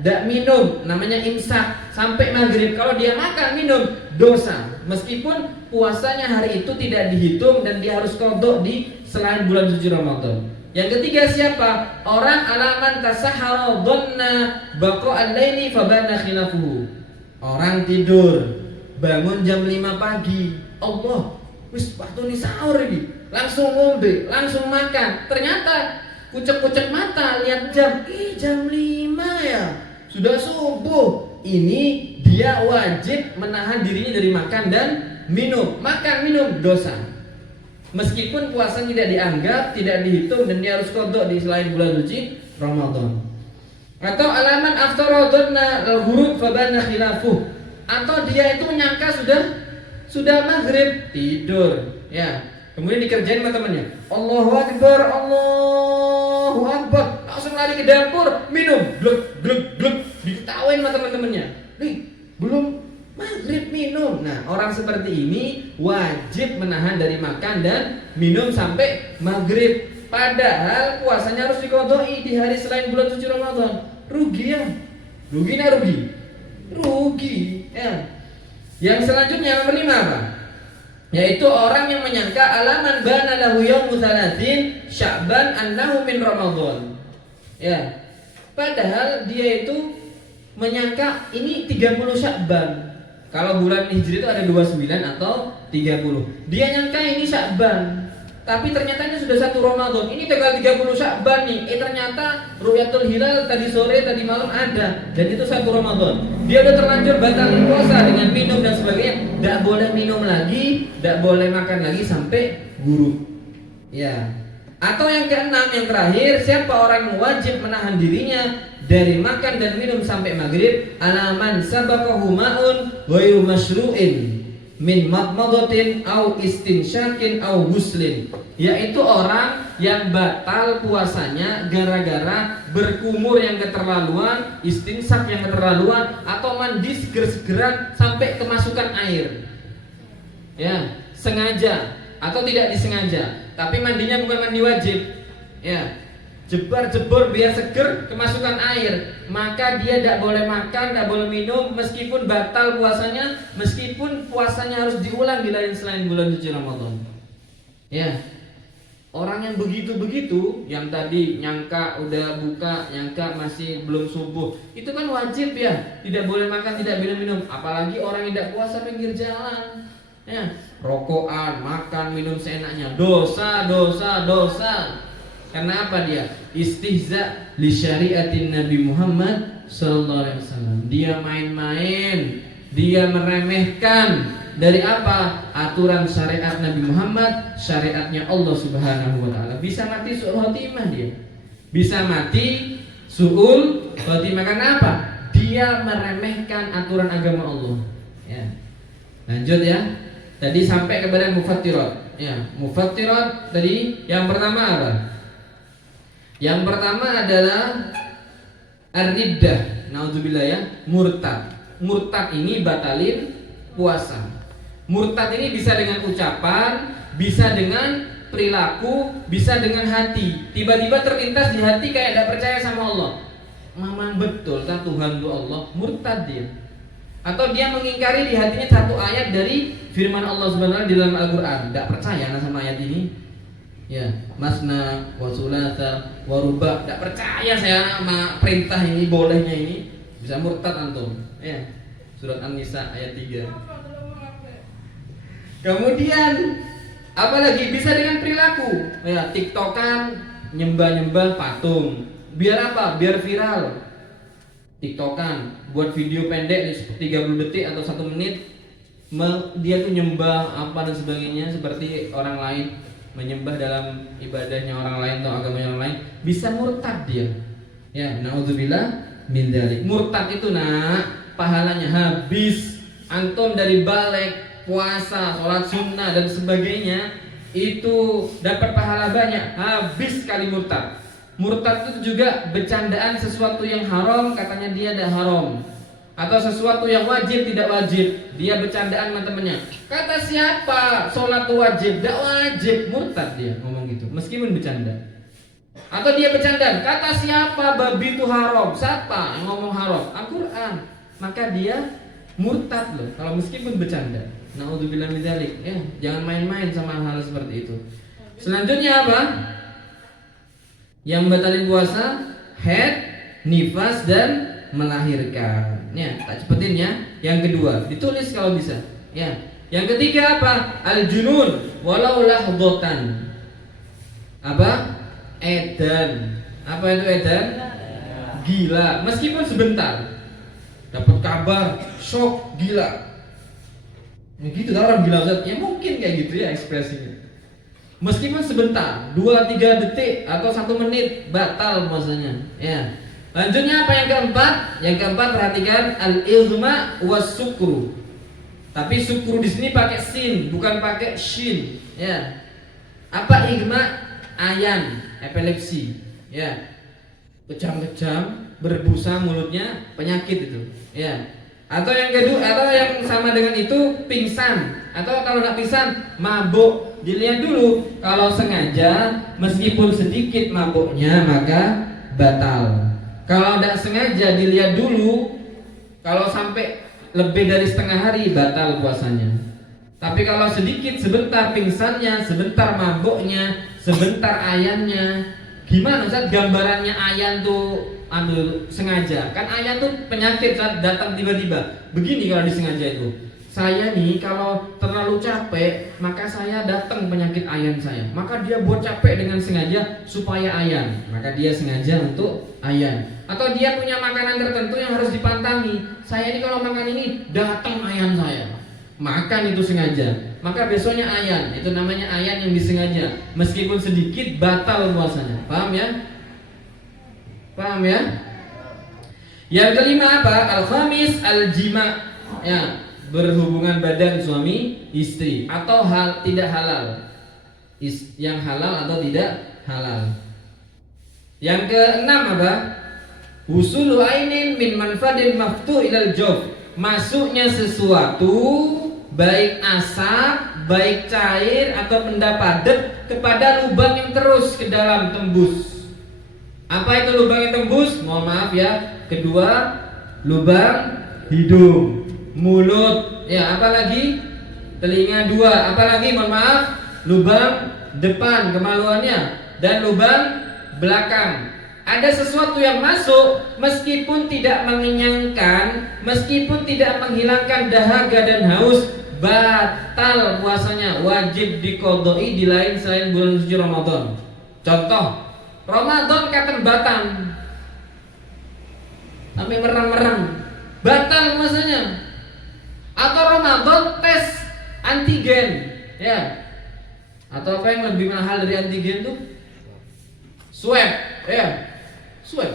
tidak minum, namanya imsak sampai maghrib. Kalau dia makan minum dosa, meskipun puasanya hari itu tidak dihitung dan dia harus qadha di selain bulan suci Ramadan. Yang ketiga siapa? Orang alaman tasahhara dhanna baqa'al laili fabana khilafuhu. Orang tidur, bangun jam 5 pagi. Allah, wis waktu ini sahur ini. Langsung ngombe, langsung makan. Ternyata kucek-kucek mata lihat jam, jam 5 ya. Sudah subuh. Ini dia wajib menahan dirinya dari makan dan minum. Makan minum dosa. Meskipun puasa tidak dianggap, tidak dihitung dan dia harus qadha di selain bulan suci Ramadan. Atau alaman aftaradna al-ghurub fabana khilafuh. Atau dia itu menyangka sudah maghrib, tidur, ya. Kemudian dikerjain sama temannya. Allahu Akbar, Allahu Akbar. Langsung lari ke dapur, minum, gluk gluk gluk. Diketawain sama teman-temannya. Nih, belum maghrib minum. Nah, orang seperti ini wajib menahan dari makan dan minum sampai maghrib. Padahal puasanya harus diqadai di hari selain bulan suci Ramadan. Rugi ya? Rugi nggak rugi? Rugi. Ya. Yang selanjutnya nomor 5 apa? Yaitu orang yang menyangka alaman bana lahu yaumu tsalatin Sya'ban annahu min Ramadan. Ya. Padahal dia itu menyangka ini 30 Sya'ban. Kalau bulan Hijri itu ada 29 atau 30. Dia nyangka ini Sya'ban. Tapi ternyata ini sudah 1 Ramadan. Ini tanggal 30 Sya'ban nih. Ternyata Ru'yatul Hilal tadi sore, tadi malam ada. Dan itu 1 Ramadan. Dia udah terlanjur batalin puasa dengan minum dan sebagainya. Tidak boleh minum lagi, tidak boleh makan lagi sampai gurub. Ya. Atau yang keenam, yang terakhir, siapa orang yang wajib menahan dirinya dari makan dan minum sampai maghrib? Alaman sabaqahu ma'un ghairu masyru'in min madmadatin au istinsyakin au guslin. Yaitu orang yang batal puasanya gara-gara berkumur yang keterlaluan, istinsyak yang keterlaluan, atau mandi seger-segeran sampai kemasukan air. Ya, sengaja atau tidak disengaja. Tapi mandinya bukan mandi wajib. Ya, jebar-jebur biar seger kemasukan air, maka dia tidak boleh makan, tidak boleh minum, meskipun batal puasanya, meskipun puasanya harus diulang di lain selain bulan suci Ramadan. Ya, orang yang begitu-begitu, yang tadi nyangka udah buka, nyangka masih belum subuh, itu kan wajib ya, tidak boleh makan, tidak minum-minum. Apalagi orang yang tidak puasa pinggir jalan, ya, rokokan, makan, minum seenaknya, dosa, dosa, dosa. Karena apa dia? Istihza li syariatin Nabi Muhammad sallallahu alaihi wasallam. Dia main-main, dia meremehkan dari apa? Aturan syariat Nabi Muhammad, syariatnya Allah Subhanahu wa taala. Bisa mati su'ul khotimah dia. Bisa mati su'ul khotimah karena apa? Dia meremehkan aturan agama Allah. Ya. Lanjut ya. Tadi sampai kepada mufattirat. Ya, mufattirat tadi yang pertama apa? Yang pertama adalah ar-riddah, naudzubillah ya, murtad. Murtad ini batalin puasa. Murtad ini bisa dengan ucapan, bisa dengan perilaku, bisa dengan hati. Tiba-tiba terlintas di hati kayak tidak percaya sama Allah. Memang betul kan Tuhan itu Allah, murtad dia. Atau dia mengingkari di hatinya satu ayat dari firman Allah Subhanahu wa taala di dalam Al-Qur'an. Tidak percaya sama ayat ini. Ya, masna wa sulasa wa ruba, tidak percaya saya sama perintah ini, bolehnya ini, bisa murtad antum. Ya. Surat An-Nisa ayat 3. Kemudian apalagi bisa dengan perilaku. Ya, TikTokan, nyembah-nyembah patung. Biar apa? Biar viral. TikTokan, buat video pendek 30 detik atau 1 menit, dia tuh nyembah apa dan sebagainya seperti orang lain, menyembah dalam ibadahnya orang lain atau agamanya orang lain, bisa murtad dia. Ya, naudzubillah min dzalik. Murtad itu pahalanya habis. Antum dari balik, puasa, sholat sunnah dan sebagainya itu dapat pahala banyak, habis sekali murtad. Murtad itu juga bercandaan sesuatu yang haram, katanya dia ada haram, atau sesuatu yang wajib tidak wajib, dia bercandaan sama temennya. Kata siapa sholat wajib? Tidak wajib, murtad dia ngomong gitu, meskipun bercanda. Atau dia bercanda, kata siapa babi itu haram? Siapa yang ngomong haram? Al-Quran. Maka dia murtad loh, kalau meskipun bercanda. Naudzubillah min dzalik. Ya, jangan main-main sama hal seperti itu. Selanjutnya apa? Yang batalin puasa, haid, nifas dan melahirkan. Ya, tak cepetin ya. Yang kedua, ditulis kalau bisa. Ya. Yang ketiga apa? Al-junun walau lahdatan. Apa? Edan. Apa itu edan? Gila, meskipun sebentar. Dapat kabar, shock, gila. Ya gitu orang gila Ustaz. Ya mungkin kayak gitu ya ekspresinya. Meskipun sebentar, 2-3 detik atau 1 menit batal puasanya. Ya. Lanjutnya apa yang keempat? Yang keempat perhatikan al-izma was-sukru. Tapi sukru di sini pakai sin, bukan pakai shin. Ya. Apa igma? Ayan, epilepsi. Ya. Kejam-kejam, berbusa mulutnya, penyakit itu. Ya. Atau yang kedua, atau yang sama dengan itu pingsan. Atau kalau nggak pingsan, mabuk. Dilihat dulu. Kalau sengaja, meskipun sedikit mabuknya maka batal. Kalau tidak sengaja dilihat dulu, kalau sampai lebih dari setengah hari batal puasanya. Tapi kalau sedikit, sebentar pingsannya, sebentar mabuknya, sebentar ayannya. Gimana Ustaz gambarannya ayan tuh sengaja? Kan ayan tuh penyakit saat datang tiba-tiba. Begini kalau disengaja itu. Saya nih kalau terlalu capek, maka saya datang penyakit ayan saya. Maka dia buat capek dengan sengaja supaya ayan. Maka dia sengaja untuk ayan. Atau dia punya makanan tertentu yang harus dipantangi. Saya ini kalau makan ini datang ayan saya. Makan itu sengaja. Maka besoknya ayan. Itu namanya ayan yang disengaja. Meskipun sedikit batal puasanya. Paham ya? Paham ya? Yang kelima apa? Al-khamis al-jima. Ya. Berhubungan badan suami istri atau tidak halal, yang halal atau tidak halal. Yang keenam apa? Husulu ainin min manfadin maftu ilal jof. Masuknya sesuatu baik asap, baik cair atau benda padat kepada lubang yang terus ke dalam tembus. Apa itu lubang yang tembus? Mohon maaf ya. Kedua, lubang hidung, mulut, ya apalagi telinga 2, apalagi mohon maaf lubang depan kemaluannya dan lubang belakang. Ada sesuatu yang masuk meskipun tidak mengenyangkan, meskipun tidak menghilangkan dahaga dan haus, batal puasanya, wajib diqodoi di lain selain bulan suci Ramadan. Contoh, Ramadan katen batang sampai merang-merang, batal puasanya. Atau Ramadan tes antigen, ya. Atau apa yang lebih mahal dari antigen tuh? Swab, ya. Swab.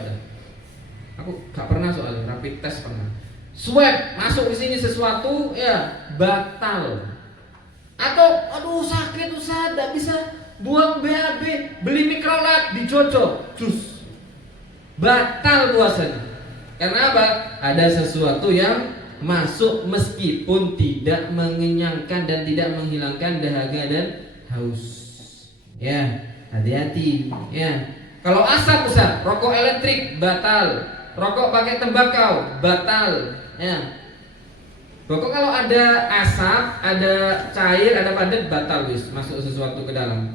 Aku gak pernah soalnya rapid test pernah. Swab masuk di sini sesuatu, ya batal. Atau aduh sakit Ustaz, gak bisa buang BAB, beli mikrolat dicocok, jus. Batal puasanya. Karena apa? Ada sesuatu yang masuk meskipun tidak mengenyangkan dan tidak menghilangkan dahaga dan haus. Ya, hati-hati. Ya. Kalau asap besar, rokok elektrik batal. Rokok pakai tembakau batal. Ya. Rokok kalau ada asap, ada cair, ada padat batal wis, masuk sesuatu ke dalam.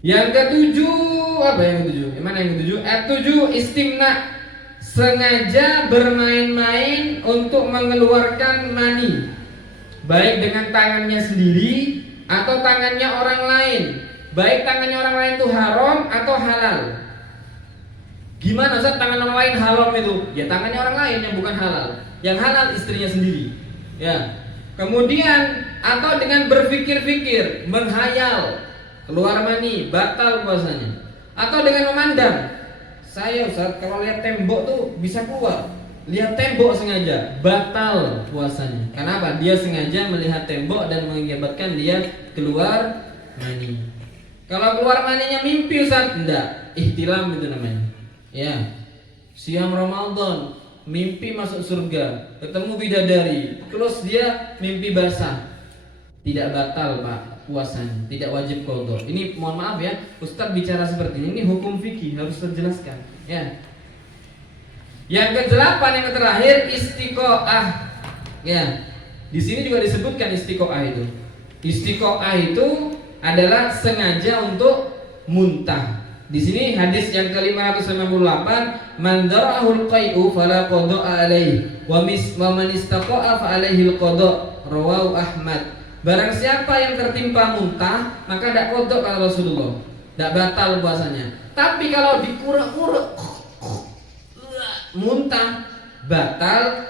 Yang ketujuh apa yang ketujuh? Yang mana yang ketujuh? Ketujuh istimna. Sengaja bermain-main untuk mengeluarkan mani, baik dengan tangannya sendiri atau tangannya orang lain. Baik tangannya orang lain itu haram atau halal. Gimana Ustaz tangan orang lain haram itu? Ya tangannya orang lain yang bukan halal. Yang halal istrinya sendiri. Ya. Kemudian atau dengan berpikir-pikir, menghayal, keluar mani, batal puasanya. Atau dengan memandang. Saya Ustaz kalau lihat tembok tuh bisa keluar. Lihat tembok sengaja, batal puasanya. Kenapa? Dia sengaja melihat tembok dan mengakibatkan dia keluar mani. Kalau keluar maninya mimpi Ustaz, enggak, ihtilam itu namanya. Ya. Siang Ramadan, mimpi masuk surga, ketemu bidadari, terus dia mimpi basah. Tidak batal, Pak. puasanya, tidak wajib qadha. Ini mohon maaf ya, Ustadz bicara seperti ini hukum fikih harus terjelaskan ya. Yang ke-8 yang terakhir istiqoah. Ya. Di sini juga disebutkan istiqoah itu. Istiqoah itu adalah sengaja untuk muntah. Di sini hadis yang ke-598, man dara'ahul qai'u fala qada'a alaihi wa man istaqa'a fa alaihi al-qada', rawahu Ahmad. Barang siapa yang tertimpa muntah, maka tidak qada kata Rasulullah. Tidak batal puasanya. Tapi kalau dikurek-kurek muntah, batal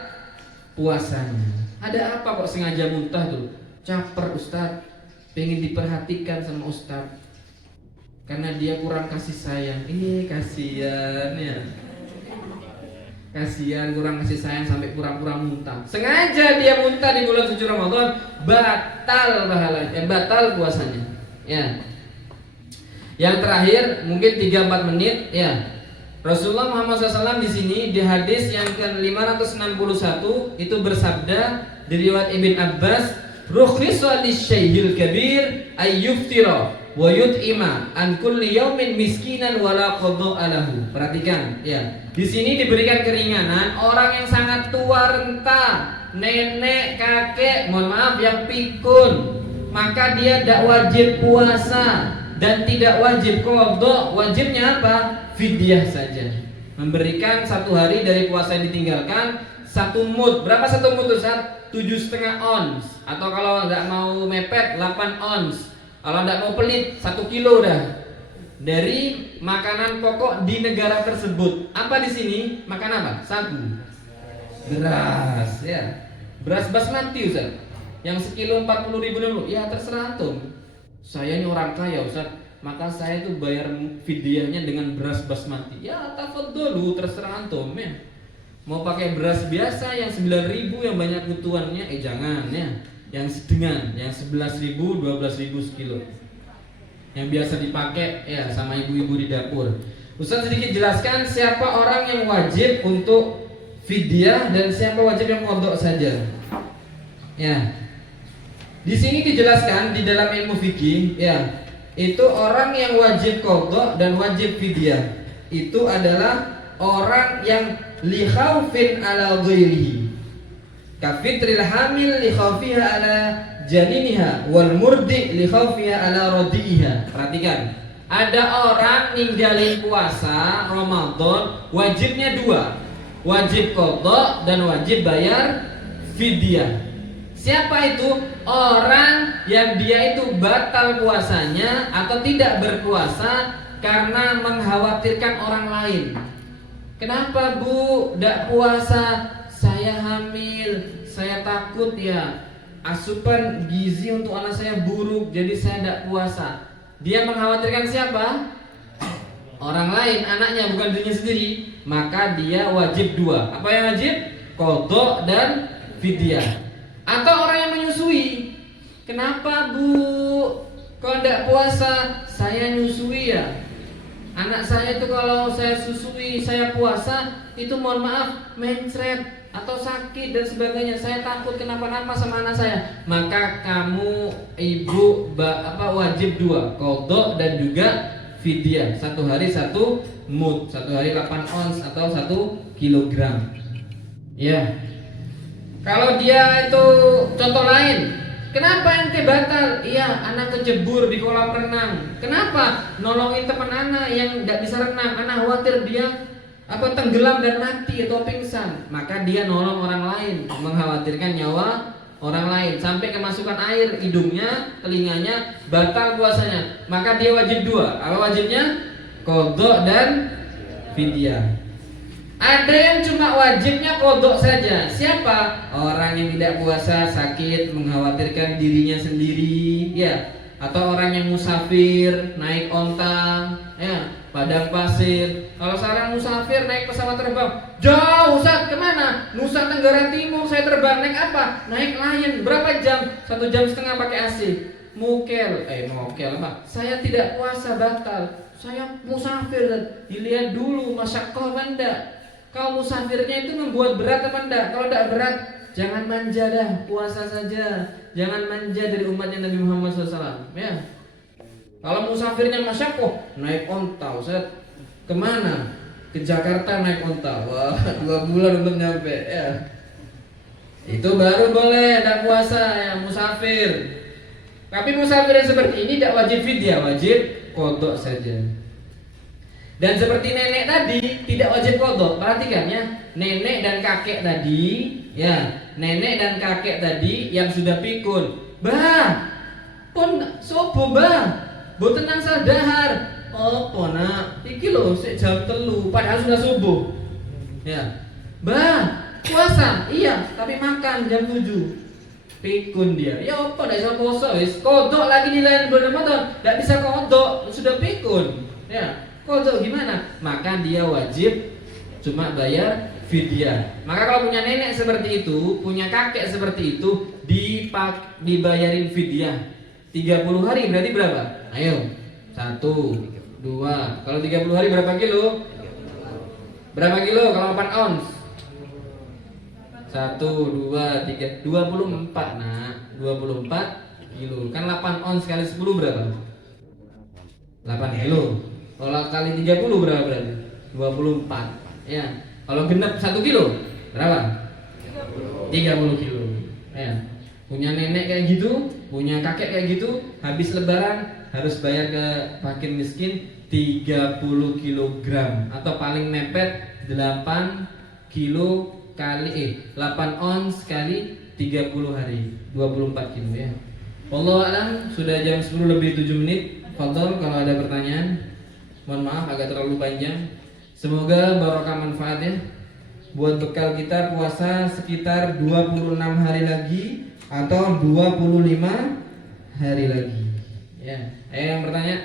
puasanya. Ada apa kok sengaja muntah tuh? Caper Ustaz, pengen diperhatikan sama Ustaz karena dia kurang kasih sayang. Ini kasihan ya. Kasihan kurang kasih sayang sampai pura-pura muntah. Sengaja dia muntah di bulan suci Ramadan, batal pahalanya, batal puasanya. Ya. Yang terakhir mungkin 3-4 menit ya. Rasulullah Muhammad SAW di sini di hadis yang ke-561 itu bersabda dari riwayat Ibn Abbas, "Rukhisa lisyai'il kabir ay yuftira wa yut'ima an kulli yaumin miskinan wala qadha'a lahu." Perhatikan ya. Di sini diberikan keringanan orang yang sangat tua renta, nenek, kakek, mohon maaf yang pikun, maka dia tidak wajib puasa dan tidak wajib qadha. Wajibnya apa? Fidyah saja. Memberikan 1 hari dari puasa yang ditinggalkan 1 mud. Berapa 1 mud Ustaz? 7,5 ons. Atau kalau nggak mau mepet 8 ons. Kalau nggak mau pelit 1 kilo dah. Dari makanan pokok di negara tersebut. Apa di sini? Makan apa? Sagu. Beras ya. Beras basmati Ustaz. Yang sekilo 40.000 dulu. Ya terserah antum. Saya ini orang kaya Ustaz, maka saya itu bayar fidyahnya dengan beras basmati. Ya tafadhalu, terserah antum ya. Mau pakai beras biasa yang 9.000 yang banyak kebutuhannya, jangan ya. Yang sedengan, yang 11.000, 12.000 sekilo. Yang biasa dipakai ya sama ibu-ibu di dapur. Ustaz sedikit jelaskan siapa orang yang wajib untuk fidyah dan siapa wajib yang qadha saja. Ya. Di sini dijelaskan di dalam ilmu fikih ya, itu orang yang wajib qadha dan wajib fidyah itu adalah orang yang li khaufin ala ghairihi, ka fitril hamil li khaufiha ala janiniha wal murdi li khaufiha ala radi'iha. Perhatikan, ada orang ninggalin puasa Ramadan wajibnya 2, wajib qadha dan wajib bayar fidyah. Siapa itu? Orang yang dia itu batal puasanya atau tidak berpuasa karena mengkhawatirkan orang lain. Kenapa Bu tidak puasa? Saya hamil, saya takut ya asupan gizi untuk anak saya buruk, jadi saya tidak puasa. Dia mengkhawatirkan siapa? Orang lain, anaknya, bukan dirinya sendiri. Maka dia wajib 2. Apa yang wajib? Qadha dan fidyah. Atau orang yang menyusui. Kenapa Bu kalau tidak puasa? Saya nyusui ya. Anak saya itu kalau saya susui, saya puasa, itu mohon maaf mencret atau sakit dan sebagainya. Saya takut kenapa-napa sama anak saya. Maka kamu ibu wajib 2, qadha dan juga fidyah. 1 hari 1 mud, 1 hari 8 ons atau 1 kilogram. Ya. Kalau dia itu contoh lain, kenapa ente batal? Iya, anak kecebur di kolam renang. Kenapa? Nolongin teman anak yang tidak bisa renang. Anak khawatir dia tenggelam dan mati atau pingsan. Maka dia nolong orang lain, mengkhawatirkan nyawa orang lain sampai kemasukan air hidungnya, telinganya, batal puasanya. Maka dia wajib 2. Apa wajibnya? Qadha dan fidyah. Ada yang cuma wajibnya qadha saja. Siapa? Orang yang tidak puasa, sakit, mengkhawatirkan dirinya sendiri, ya. Atau orang yang musafir, naik onta, ya, padang pasir. Kalau sekarang musafir naik pesawat terbang, jauh Ustaz, kemana? Nusa Tenggara Timur saya terbang, naik apa? Naik Lion. Berapa jam? 1,5 jam pakai AC. Mukel apa? Saya tidak puasa, batal. Saya musafir. Dilihat dulu masyaqqah apa enggak. Kalau musafirnya itu membuat berat apa enggak? Kalau enggak berat, Jangan manja dah, puasa saja. Jangan manja dari umatnya Nabi Muhammad SAW. Ya. Kalau musafirnya masyakoh, naik onta, Ustaz. Kemana? Ke Jakarta naik onta. Wah, 2 bulan untuk nyampe. Ya. Itu baru boleh tidak puasa ya, musafir. Tapi musafir yang seperti ini tidak wajib fidyah, wajib qadha saja. Dan seperti nenek tadi tidak wajib qadha. Perhatikan ya, nenek dan kakek tadi, ya, nenek dan kakek tadi yang sudah pikun. Bah, pun sobo bah, boten nangsal dahar. Oh, nak, iki lho sik jam 3, padahal sudah subuh. Ya. Bah, puasa, iya, tapi makan jam 7. Pikun dia. Ya apa ndak bisa puasa wis. Kodok lagi nilai bulan Ramadan, ndak bisa kodok, sudah pikun. Ya. Kodok gimana? Maka dia wajib cuma bayar fidyah. Maka kalau punya nenek seperti itu, punya kakek seperti itu, dibayarin fidyah. 30 hari berarti berapa? Ayo. 1 2. Kalau 30 hari berapa kilo? Berapa kilo kalau 4 ons? 1, 2, 3, 24 nak, 24 kilo. Kan 8 ons kali 10 berapa? 8 kilo. Kalau kali 30 berapa berarti? 24. Ya. Kalau genap 1 kilo berapa? 30 kilo. Ya. Punya nenek kayak gitu, punya kakek kayak gitu, habis lebaran harus bayar ke fakir miskin 30 kilogram atau paling mepet 8 kilo kali 8 ons kali 30 hari 24 kilo ya. Wallahu a'lam. Sudah jam 10 lebih 7 menit. Fadhol kalau ada pertanyaan. Mohon maaf agak terlalu panjang. Semoga barokah manfaat ya. Buat bekal kita puasa sekitar 26 hari lagi atau 25 hari lagi. Ya. Yang bertanya